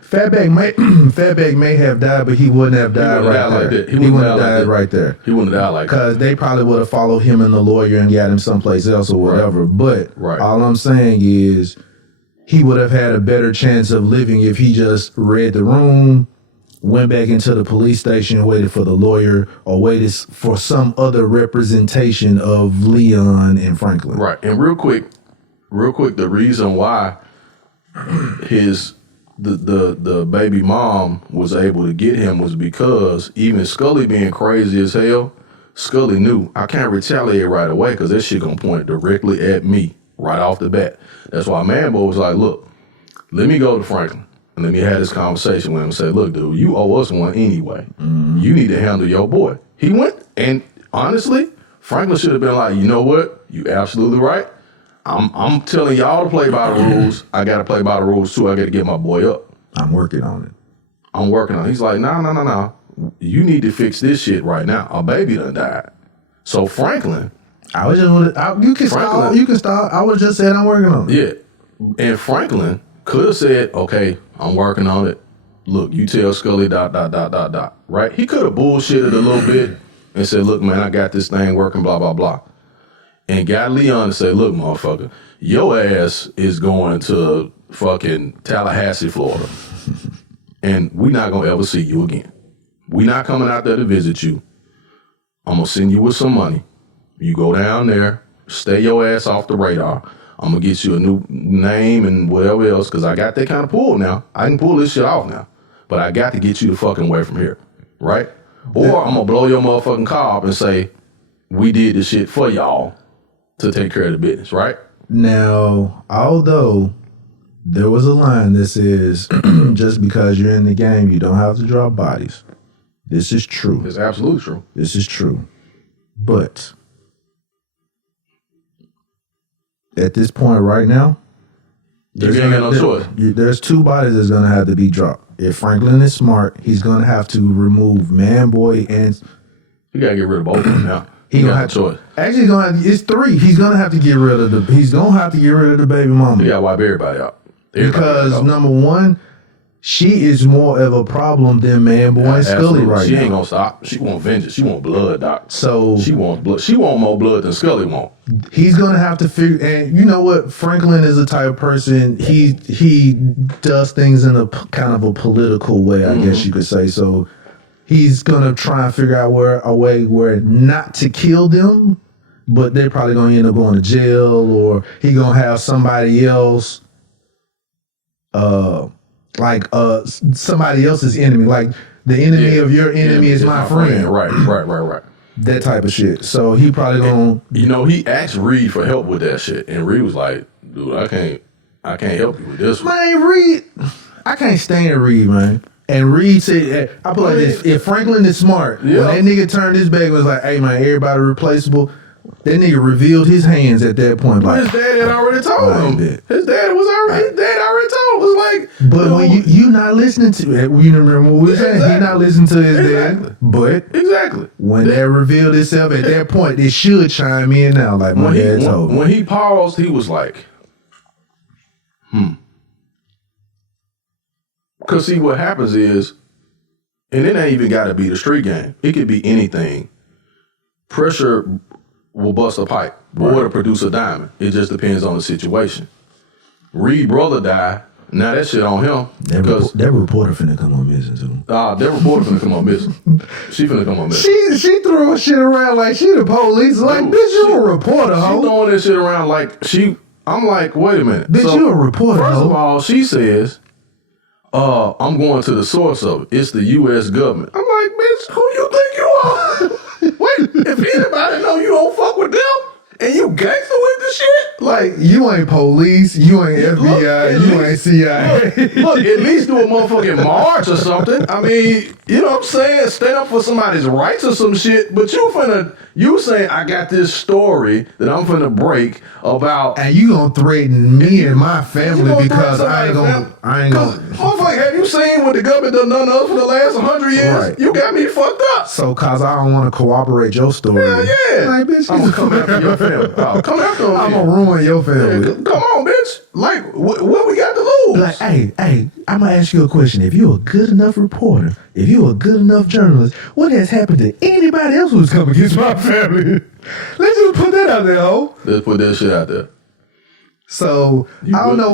Fatback may have died, but he wouldn't have died right there. He wouldn't have died right there. He wouldn't have died like that. Because they probably would have followed him and the lawyer and got him someplace else or whatever. But all I'm saying is he would have had a better chance of living if he just read the room, went back into the police station, waited for the lawyer, or waited for some other representation of Leon and Franklin. Right. And real quick, the reason why the baby mom was able to get him was because even Scully being crazy as hell, Scully knew I can't retaliate right away because that shit gonna point directly at me right off the bat. That's why Manbo was like, look, let me go to Franklin and let me have this conversation with him and say, look, dude, you owe us one anyway. You need to handle your boy. He went, and honestly, Franklin should have been like, you know what? You absolutely right. I'm telling y'all to play by the rules. I got to play by the rules too. I got to get my boy up. I'm working on it. He's like, no. You need to fix this shit right now. Our baby done died. So Franklin. You can stop. I would just said I'm working on it. Yeah. And Franklin could have said, okay, I'm working on it. Look, you tell Scully ... Right? He could have bullshitted a little bit and said, look, man, I got this thing working, blah, blah, blah. And got Leon to say, look, motherfucker, your ass is going to fucking Tallahassee, Florida. And we not going to ever see you again. We not coming out there to visit you. I'm going to send you with some money. You go down there, stay your ass off the radar. I'm going to get you a new name and whatever else because I got that kind of pull now. I can pull this shit off now. But I got to get you the fucking way from here. Right? Or I'm going to blow your motherfucking car up and say, we did this shit for y'all to take care of the business, right? Now, although there was a line that says, just because you're in the game, you don't have to drop bodies. This is true. It's absolutely true. This is true. But at this point right now, you ain't got no choice. There's two bodies that's going to have to be dropped. If Franklin is smart, he's going to have to remove Manboy and... You got to get rid of both of them now. He gonna have choice. Actually, it's three. He's gonna have to get rid of the baby mama. You gotta wipe everybody out. Because number one, she is more of a problem than Manboy and Scully right now. She ain't gonna stop. She want vengeance. She want blood, Doc. So she wants blood. She want more blood than Scully want. He's gonna have to figure. And you know what? Franklin is the type of person. He does things in a kind of a political way, I guess you could say. So he's gonna try and figure out a way where not to kill them, but they're probably gonna end up going to jail, or he gonna have somebody else, somebody else's enemy, like the enemy of your enemy is my friend. Right. That type of shit. So he probably gonna. You know, he asked Reed for help with that shit, and Reed was like, "Dude, I can't help you with this one." Man, Reed, I can't stand Reed, man. And Reed said, I put like this, if Franklin is smart, when that nigga turned his back and was like, hey man, everybody replaceable, that nigga revealed his hands at that point. But his dad had already told him. His dad already told him. Was like, but when you not listening to it, you remember what we said, he not listening to his dad. But when that revealed itself at that point, it should chime in now, like my dad told me. When he paused, he was like, Because see, what happens is, and it ain't even got to be the street game. It could be anything. Pressure will bust a pipe or to produce a diamond. It just depends on the situation. Reed brother died. Now that shit on him. That reporter finna come on missing too. That reporter finna come on missing. She finna come on missing. She throwing shit around like she the police. Like, bitch, you a reporter, ho. She throwing that shit around like she. I'm like, wait a minute. Bitch, you a reporter, First of all, she says, I'm going to the source of it. It's the U.S. government. I'm like, bitch, who you think you are? Wait, if anybody know you don't fuck with them and you gangster with the shit, Like, you ain't police, you ain't FBI, you ain't CIA. look, at least do a motherfucking march or something. I mean, you know what I'm saying? Stand up for somebody's rights or some shit. But you saying I got this story that I'm finna break about. And you gonna threaten me and my family because I ain't gonna. Motherfucker, have you seen what the government done us for the last 100 years? Right. You got me fucked up. So, cause I don't want to corroborate your story. Hell yeah. Like, bitch, I'm gonna come after your family. Oh, come after them. I'm gonna ruin your family. Yeah, come on, bitch. Like, what we got to lose? Like, hey, I'm gonna ask you a question. If you're a good enough reporter, if you're a good enough journalist, what has happened to anybody else who's come against my family? Let's just put that out there, ho. Let's put that shit out there. So I don't know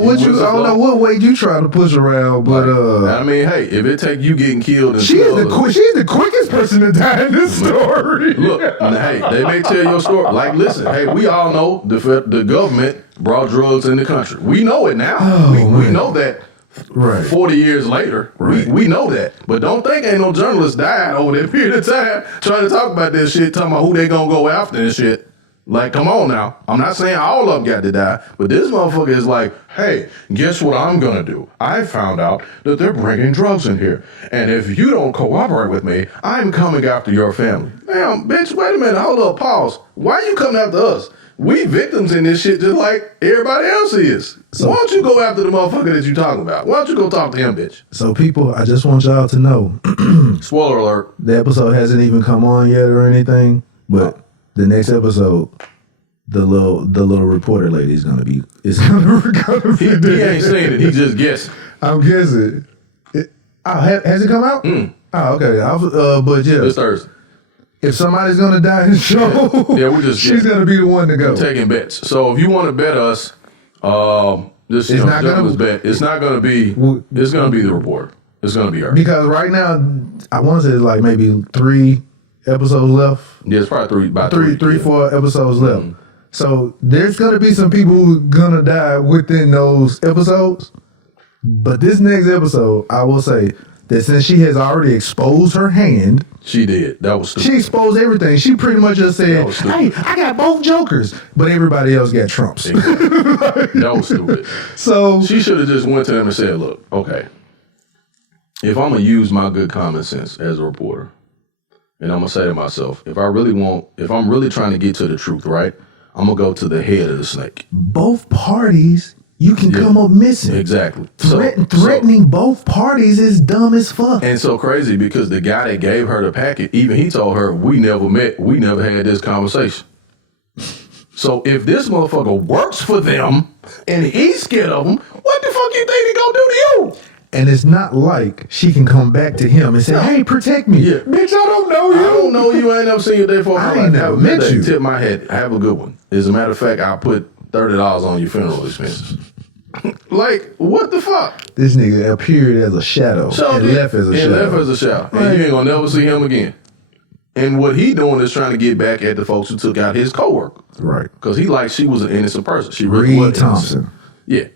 what weight you try to push around, but I mean, hey, if it take you getting killed, and she's the quickest person to die in this story. Look, hey, they may tell your story. Like, listen, hey, we all know the government brought drugs in the country. We know it now. We know that. Right. 40 years later, right. we know that. But don't think ain't no journalist died over that period of time trying to talk about this shit, talking about who they gonna go after and shit. Like, come on now. I'm not saying all of them got to die, but this motherfucker is like, hey, guess what I'm gonna do? I found out that they're bringing drugs in here. And if you don't cooperate with me, I'm coming after your family. Damn, bitch, wait a minute, hold up, pause. Why you coming after us? We victims in this shit just like everybody else is. So, why don't you go after the motherfucker that you talking about? Why don't you go talk to him, bitch? So people, I just want y'all to know. Spoiler alert. The episode hasn't even come on yet or anything, but the next episode, the little reporter lady is gonna be he ain't saying it, he just guessing. I'm guessing. Has it come out? Oh, okay. But yeah. It's Thursday. If somebody's gonna die in the show, she's gonna be the one to go. Taking bets. So if you want to bet us, this it's not gonna bet. It's not gonna be. It's gonna be the reporter. It's gonna be her. Because right now, I want to say it's like maybe 3 episodes left. Yeah, it's probably three, 4 episodes left. So there's gonna be some people who are gonna die within those episodes. But this next episode, I will say that since she has already exposed her hand. She did. That was stupid. She exposed everything. She pretty much just said, hey, I got both jokers. But everybody else got Trumps. Exactly. That was stupid. So she should have just went to them and said, look, okay, if I'm going to use my good common sense as a reporter, and I'm going to say to myself, if I'm really trying to get to the truth, right, I'm going to go to the head of the snake. Both parties, you can come up missing. Exactly. Threatening both parties is dumb as fuck. And so crazy because the guy that gave her the packet, even he told her, we never met, we never had this conversation. So if this motherfucker works for them and he's scared of them, what the fuck you think he gonna do to you? And it's not like she can come back to him and say, hey, protect me. Yeah. Bitch, I don't know you. I don't know you. I ain't never seen you there for. I ain't never met you. Tip my head. Have a good one. As a matter of fact, I'll put $30 on your funeral expenses. Like, what the fuck? This nigga appeared as a shadow and left as a shadow. And you ain't gonna never see him again. And what he doing is trying to get back at the folks who took out his coworker. Right. Because he like she was an innocent person. She really was Thompson. Yeah.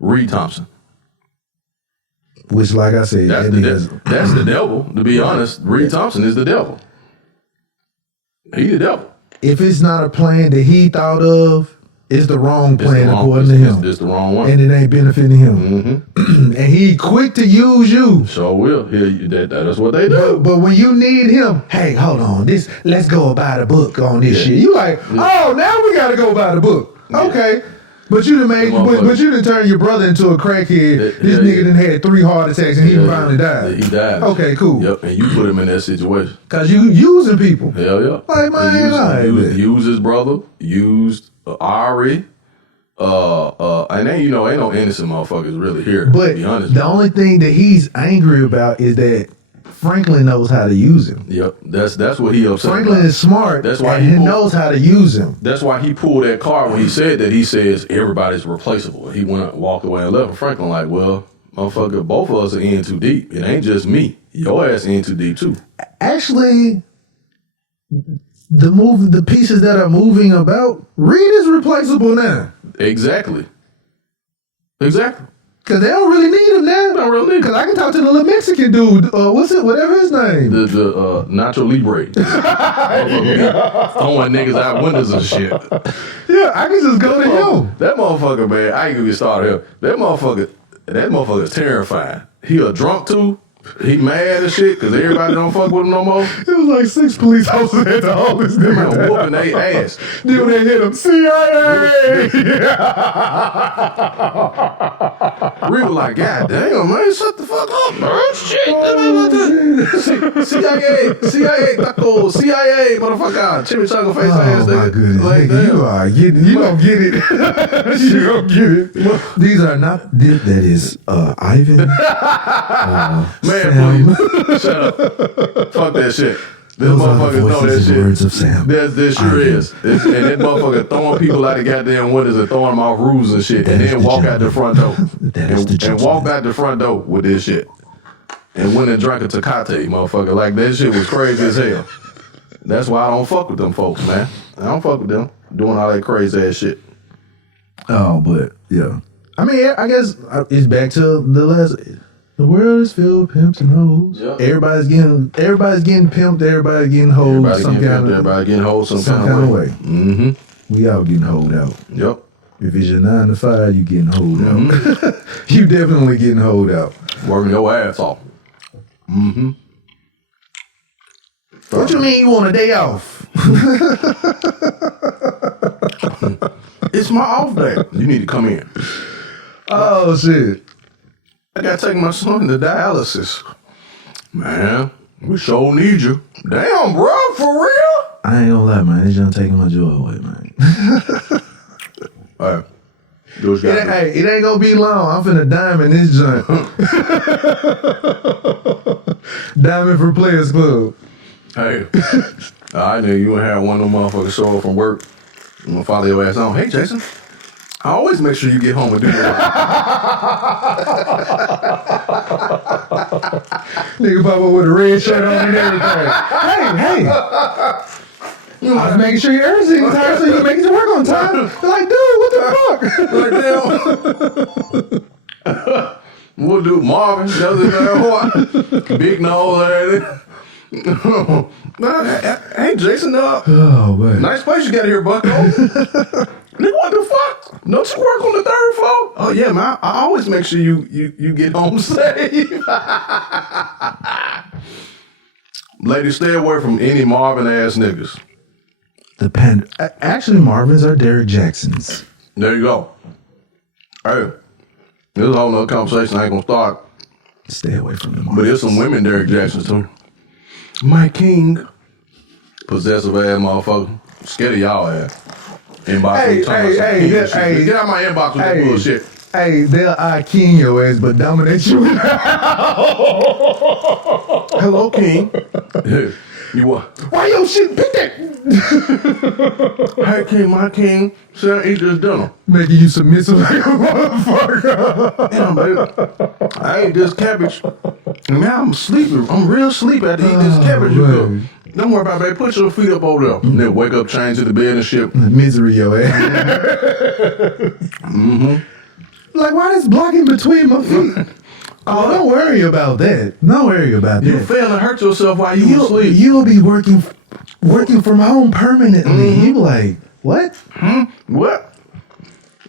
Reed Thompson. Which, like I said, that's the devil, to be honest. Reed Thompson is the devil. He the devil. If it's not a plan that he thought of, it's the wrong plan according to him. It's the wrong one. And it ain't benefiting him. Mm-hmm. And he quick to use you. Sure will. That's what they do. But when you need him, hey, hold on. Let's go buy the book on this shit. You like, oh, now we gotta go buy the book. Okay. But you done turned your brother into a crackhead. This nigga done had 3 heart attacks and he finally died. He died. Okay, cool. Yep, and you put him in that situation. Cause you using people. Hell yeah. Like, man, used his brother, used Ari, and then ain't no innocent motherfuckers really here. But to be honest, the only thing that he's angry about is that Franklin knows how to use him. Yep, that's what he upset. Franklin is smart. That's why he knows how to use him. That's why he pulled that card when he said that. He says everybody's replaceable. He walked away and left. And Franklin like, well, motherfucker, both of us are in too deep. It ain't just me. Your ass in too deep too. Actually, the pieces that are moving about, Reed is replaceable now. Exactly. Cause they don't really need him now. Don't really need him. Cause I can talk to the little Mexican dude. Whatever his name. The Nacho Libre. Throwing niggas out windows and shit. Yeah, I can just go to him. That motherfucker, man, I ain't gonna get started here. That motherfucker's terrifying. He a drunk too. He mad and shit because everybody don't fuck with him no more. It was like 6 police officers had to hold this Man, nigga down. whooping they ass. Then when they hit him, CIA! We were like, God damn, man, shut the fuck up, bro. Shit. CIA, taco, CIA, motherfucker. Chimichanga face ass Oh my nigga. goodness, Like, nigga, you damn. are getting, you don't get it. You don't get it. These are not, that is Ivan. Man, Sam. please. Shut up. Fuck that shit. This Those are the motherfuckers know that voices and shit. words of Sam. That sure Ivan. is. And that motherfucker throwing people out the goddamn windows and throwing them off roofs and shit. That And is then the walk out the front door. That is the And walk gentleman. out the front door with this shit. And went and drank a Tecate, motherfucker. Like, that shit was crazy as hell. That's why I don't fuck with them folks, man. I don't fuck with them doing all that crazy ass shit. Oh, but yeah. I mean, I guess it's back to the last. The world is filled with pimps and hoes. Yep. Everybody's getting pimped. Everybody's getting hoed. Everybody Some getting kind of everybody getting hold some some kind of way. Mm-hmm. We all getting hoed out. Yep. If it's your 9 to 5, you getting hoed Mm-hmm. out. You definitely getting hoed out. Working your ass off. Mm-hmm. What you mean you want a day off? It's my off day. You need to come in. Oh shit. I gotta take my son to dialysis. Man, we sure need you. Damn, bro, for real? I ain't gonna lie, man. This young taking my joy away, man. All right. Do what you gotta do. Hey, it ain't gonna be long. I'm finna diamond this joint. Diamond for Players Club. Hey, I knew you would have one of them motherfuckers show up from work. I'm gonna follow your ass on. Hey, Jason. I always make sure you get home and do your work. Nigga pop up with a red shirt on and everything. Hey. I was making sure your everything's tired so you can make it to work on time. They're like, dude, what the fuck? Like, damn. We'll do Marvin. The other big nose. Hey, Jason. Oh, man. Nice place you got here, Bucko. Nigga, what the fuck? Don't you work on the 3rd floor? Oh yeah, man. I always make sure you get home safe. Ladies, stay away from any Marvin ass niggas. Actually, Marvin's are Derek Jacksons. There you go. Hey, this is a whole nother conversation I ain't gonna start. Stay away from them. But there's some women Derek Jacksons too. My king. Possessive ass motherfucker. Scared of y'all ass. Inbox Hey, me talking about some hey, king hey, shit. hey. Get out my inbox with that bullshit. Hey, they'll king your ass, but dominate you. Hello, king. You what? Why your shit pick that? Hey, king, my king. Sit down, eat this dinner. Making you submissive like a motherfucker. Damn, baby. I ate this cabbage. And now I'm sleepy. I'm real sleepy after eating this cabbage you cooked. man. Don't worry about it, baby. Put your feet up over there. And then wake up, change to the bed and shit. Misery your ass. Like, why this blocking between my feet? Oh, don't worry about that. Don't worry about You that. fail and hurt yourself while you asleep. You'll be working from home permanently. You like, what? What?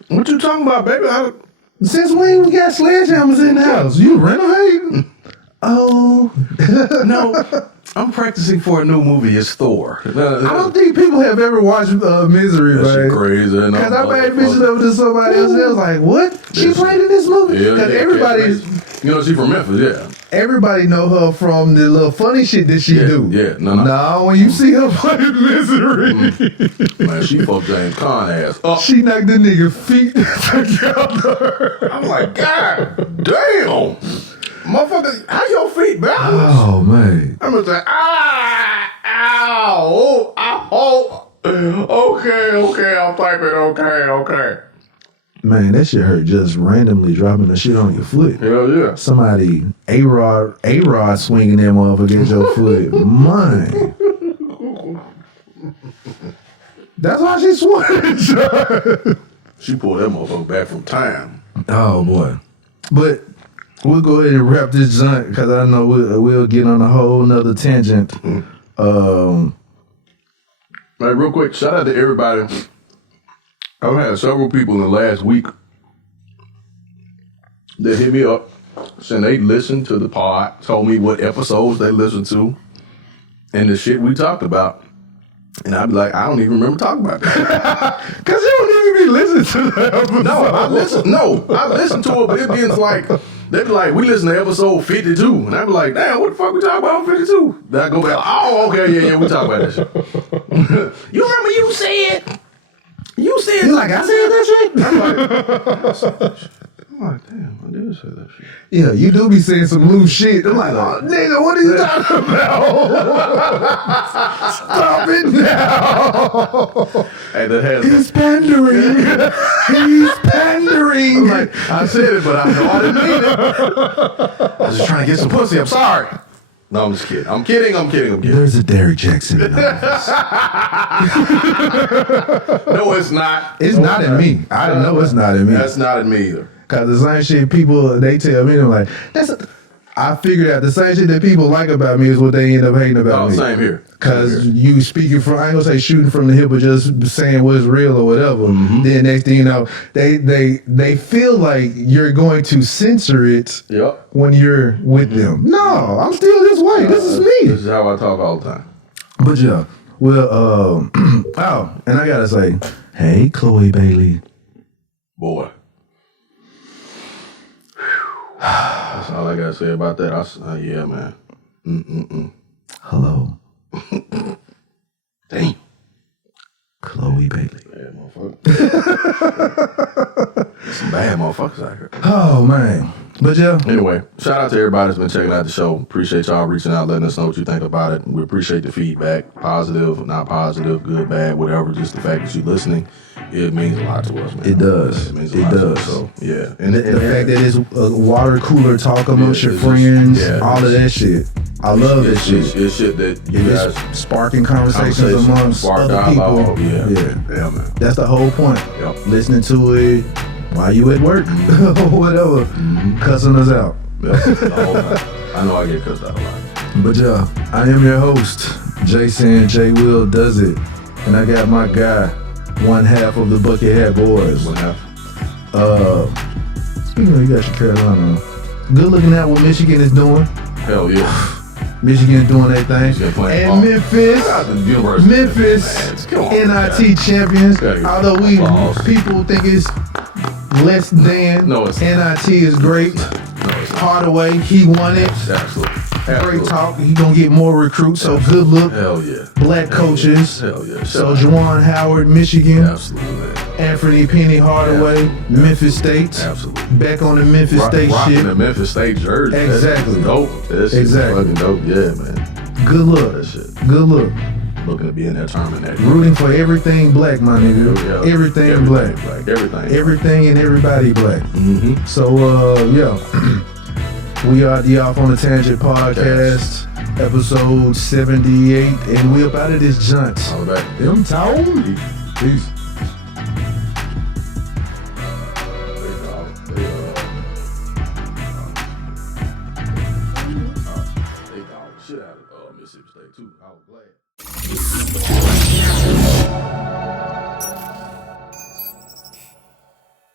What you talking about, baby? Since when we got sledgehammers in the house? You renovating? Oh. No, I'm practicing for a new movie. It's Thor. I don't think people have ever watched Misery, That shit man. crazy. Because I made bitches over to somebody else. They was like, what? She played in this movie? Yeah, Because you know, she from Memphis, yeah. everybody know her from the little funny shit that she do. Yeah, no. Nah, when you see her play Misery, Man, she fucked James Caan ass up. she knocked the nigga feet together. I'm like, God damn. Motherfucker, how your feet balance? Oh, man. I'm gonna say, ow, okay, I'm typing, okay. Man, that shit hurt just randomly dropping the shit on your foot. Hell yeah. Somebody, A-Rod swinging that motherfucker at your foot. Man. That's why she swung. She pulled that motherfucker back from time. Oh, boy. But we'll go ahead and wrap this junk because I know we'll get on a whole nother tangent. Like, real quick, shout out to everybody. I've had several people in the last week that hit me up saying they listened to the pod, told me what episodes they listened to, and the shit we talked about. And I'd be like, I don't even remember talking about that. Because you don't even be listening to the episode. I listened to it, but it being like, they'd be like, we listened to episode 52. And I'd be like, damn, what the fuck we talking about on 52? Then I go back, oh, okay, yeah, we talk about that shit. You remember you said You like, I said that shit? I'm like, damn, I did say that shit. Yeah, you do be saying some loose shit. I'm like, oh, nigga, what are you talking about? Stop it now. Hey, that has He's pandering. He's pandering. I'm like, I said it, but I know I didn't mean it. I was just trying to get some pussy. I'm sorry. No, I'm just kidding. I'm kidding. There's a Derrick Jackson in office. No, it's not. It's not in me. I know it's not in me. That's not in me either. Cause the same shit people, they tell me, they're like, I figured out the same shit that people like about me is what they end up hating about me. Same here. Cause you speaking from, I ain't gonna say shooting from the hip, but just saying what's real or whatever. Mm-hmm. Then next thing you know, they feel like you're going to censor it when you're with them. No, I'm still this way. This is me. This is how I talk all the time. But yeah, well, oh, and I gotta say, hey, Chloe Bailey. Boy. That's all I gotta say about that. Yeah, man. Hello. Damn. Chloe Bailey. Bad motherfucker. Some bad motherfuckers out here. Oh, man. But yeah. Anyway, shout out to everybody that's been checking out the show. Appreciate y'all reaching out, letting us know what you think about it. We appreciate the feedback. Positive, not positive, good, bad, whatever. Just the fact that you're listening, it means a lot to us, man. It does. It means a lot to us. So, yeah. And the fact that it's a water cooler talk amongst your friends, all of that shit. I love that shit. It's shit that you guys sparking conversations amongst other people. Yeah, man. That's the whole point. Yep. Listening to it while you at work or whatever, cussing us out. Yep. The whole time. I know I get cussed out a lot. But yeah, I am your host, Jason J. Will Does It, and I got my guy, one half of the Bucket Hat Boys. One half. Speaking of, you got your Carolina. Good looking at what Michigan is doing. Hell yeah. Michigan doing their thing. And Memphis, NIT champions. Although people think it's less than. No, it's NIT is great. Hardaway, he won it. Absolutely. Great talk. He gonna get more recruits. So good look. Hell yeah. Black coaches. Hell yeah. So Juwan Howard, Michigan. Absolutely, man. Anthony Penny Hardaway, Memphis State. Absolutely. Back on the Memphis State shit. The Memphis State jersey. Exactly. That's dope. That shit's fucking dope. Yeah, man. Good look. That shit. Good look. Looking to be in that tournament. Rooting for everything black, my nigga. Yeah. Everything black. Everything and everybody black. Mm-hmm. So, yeah. We are the Off on the Tangent podcast, episode 78, and we up out of this jaunt. All right. Them town. Peace. Shit out of Mississippi State too. I was glad.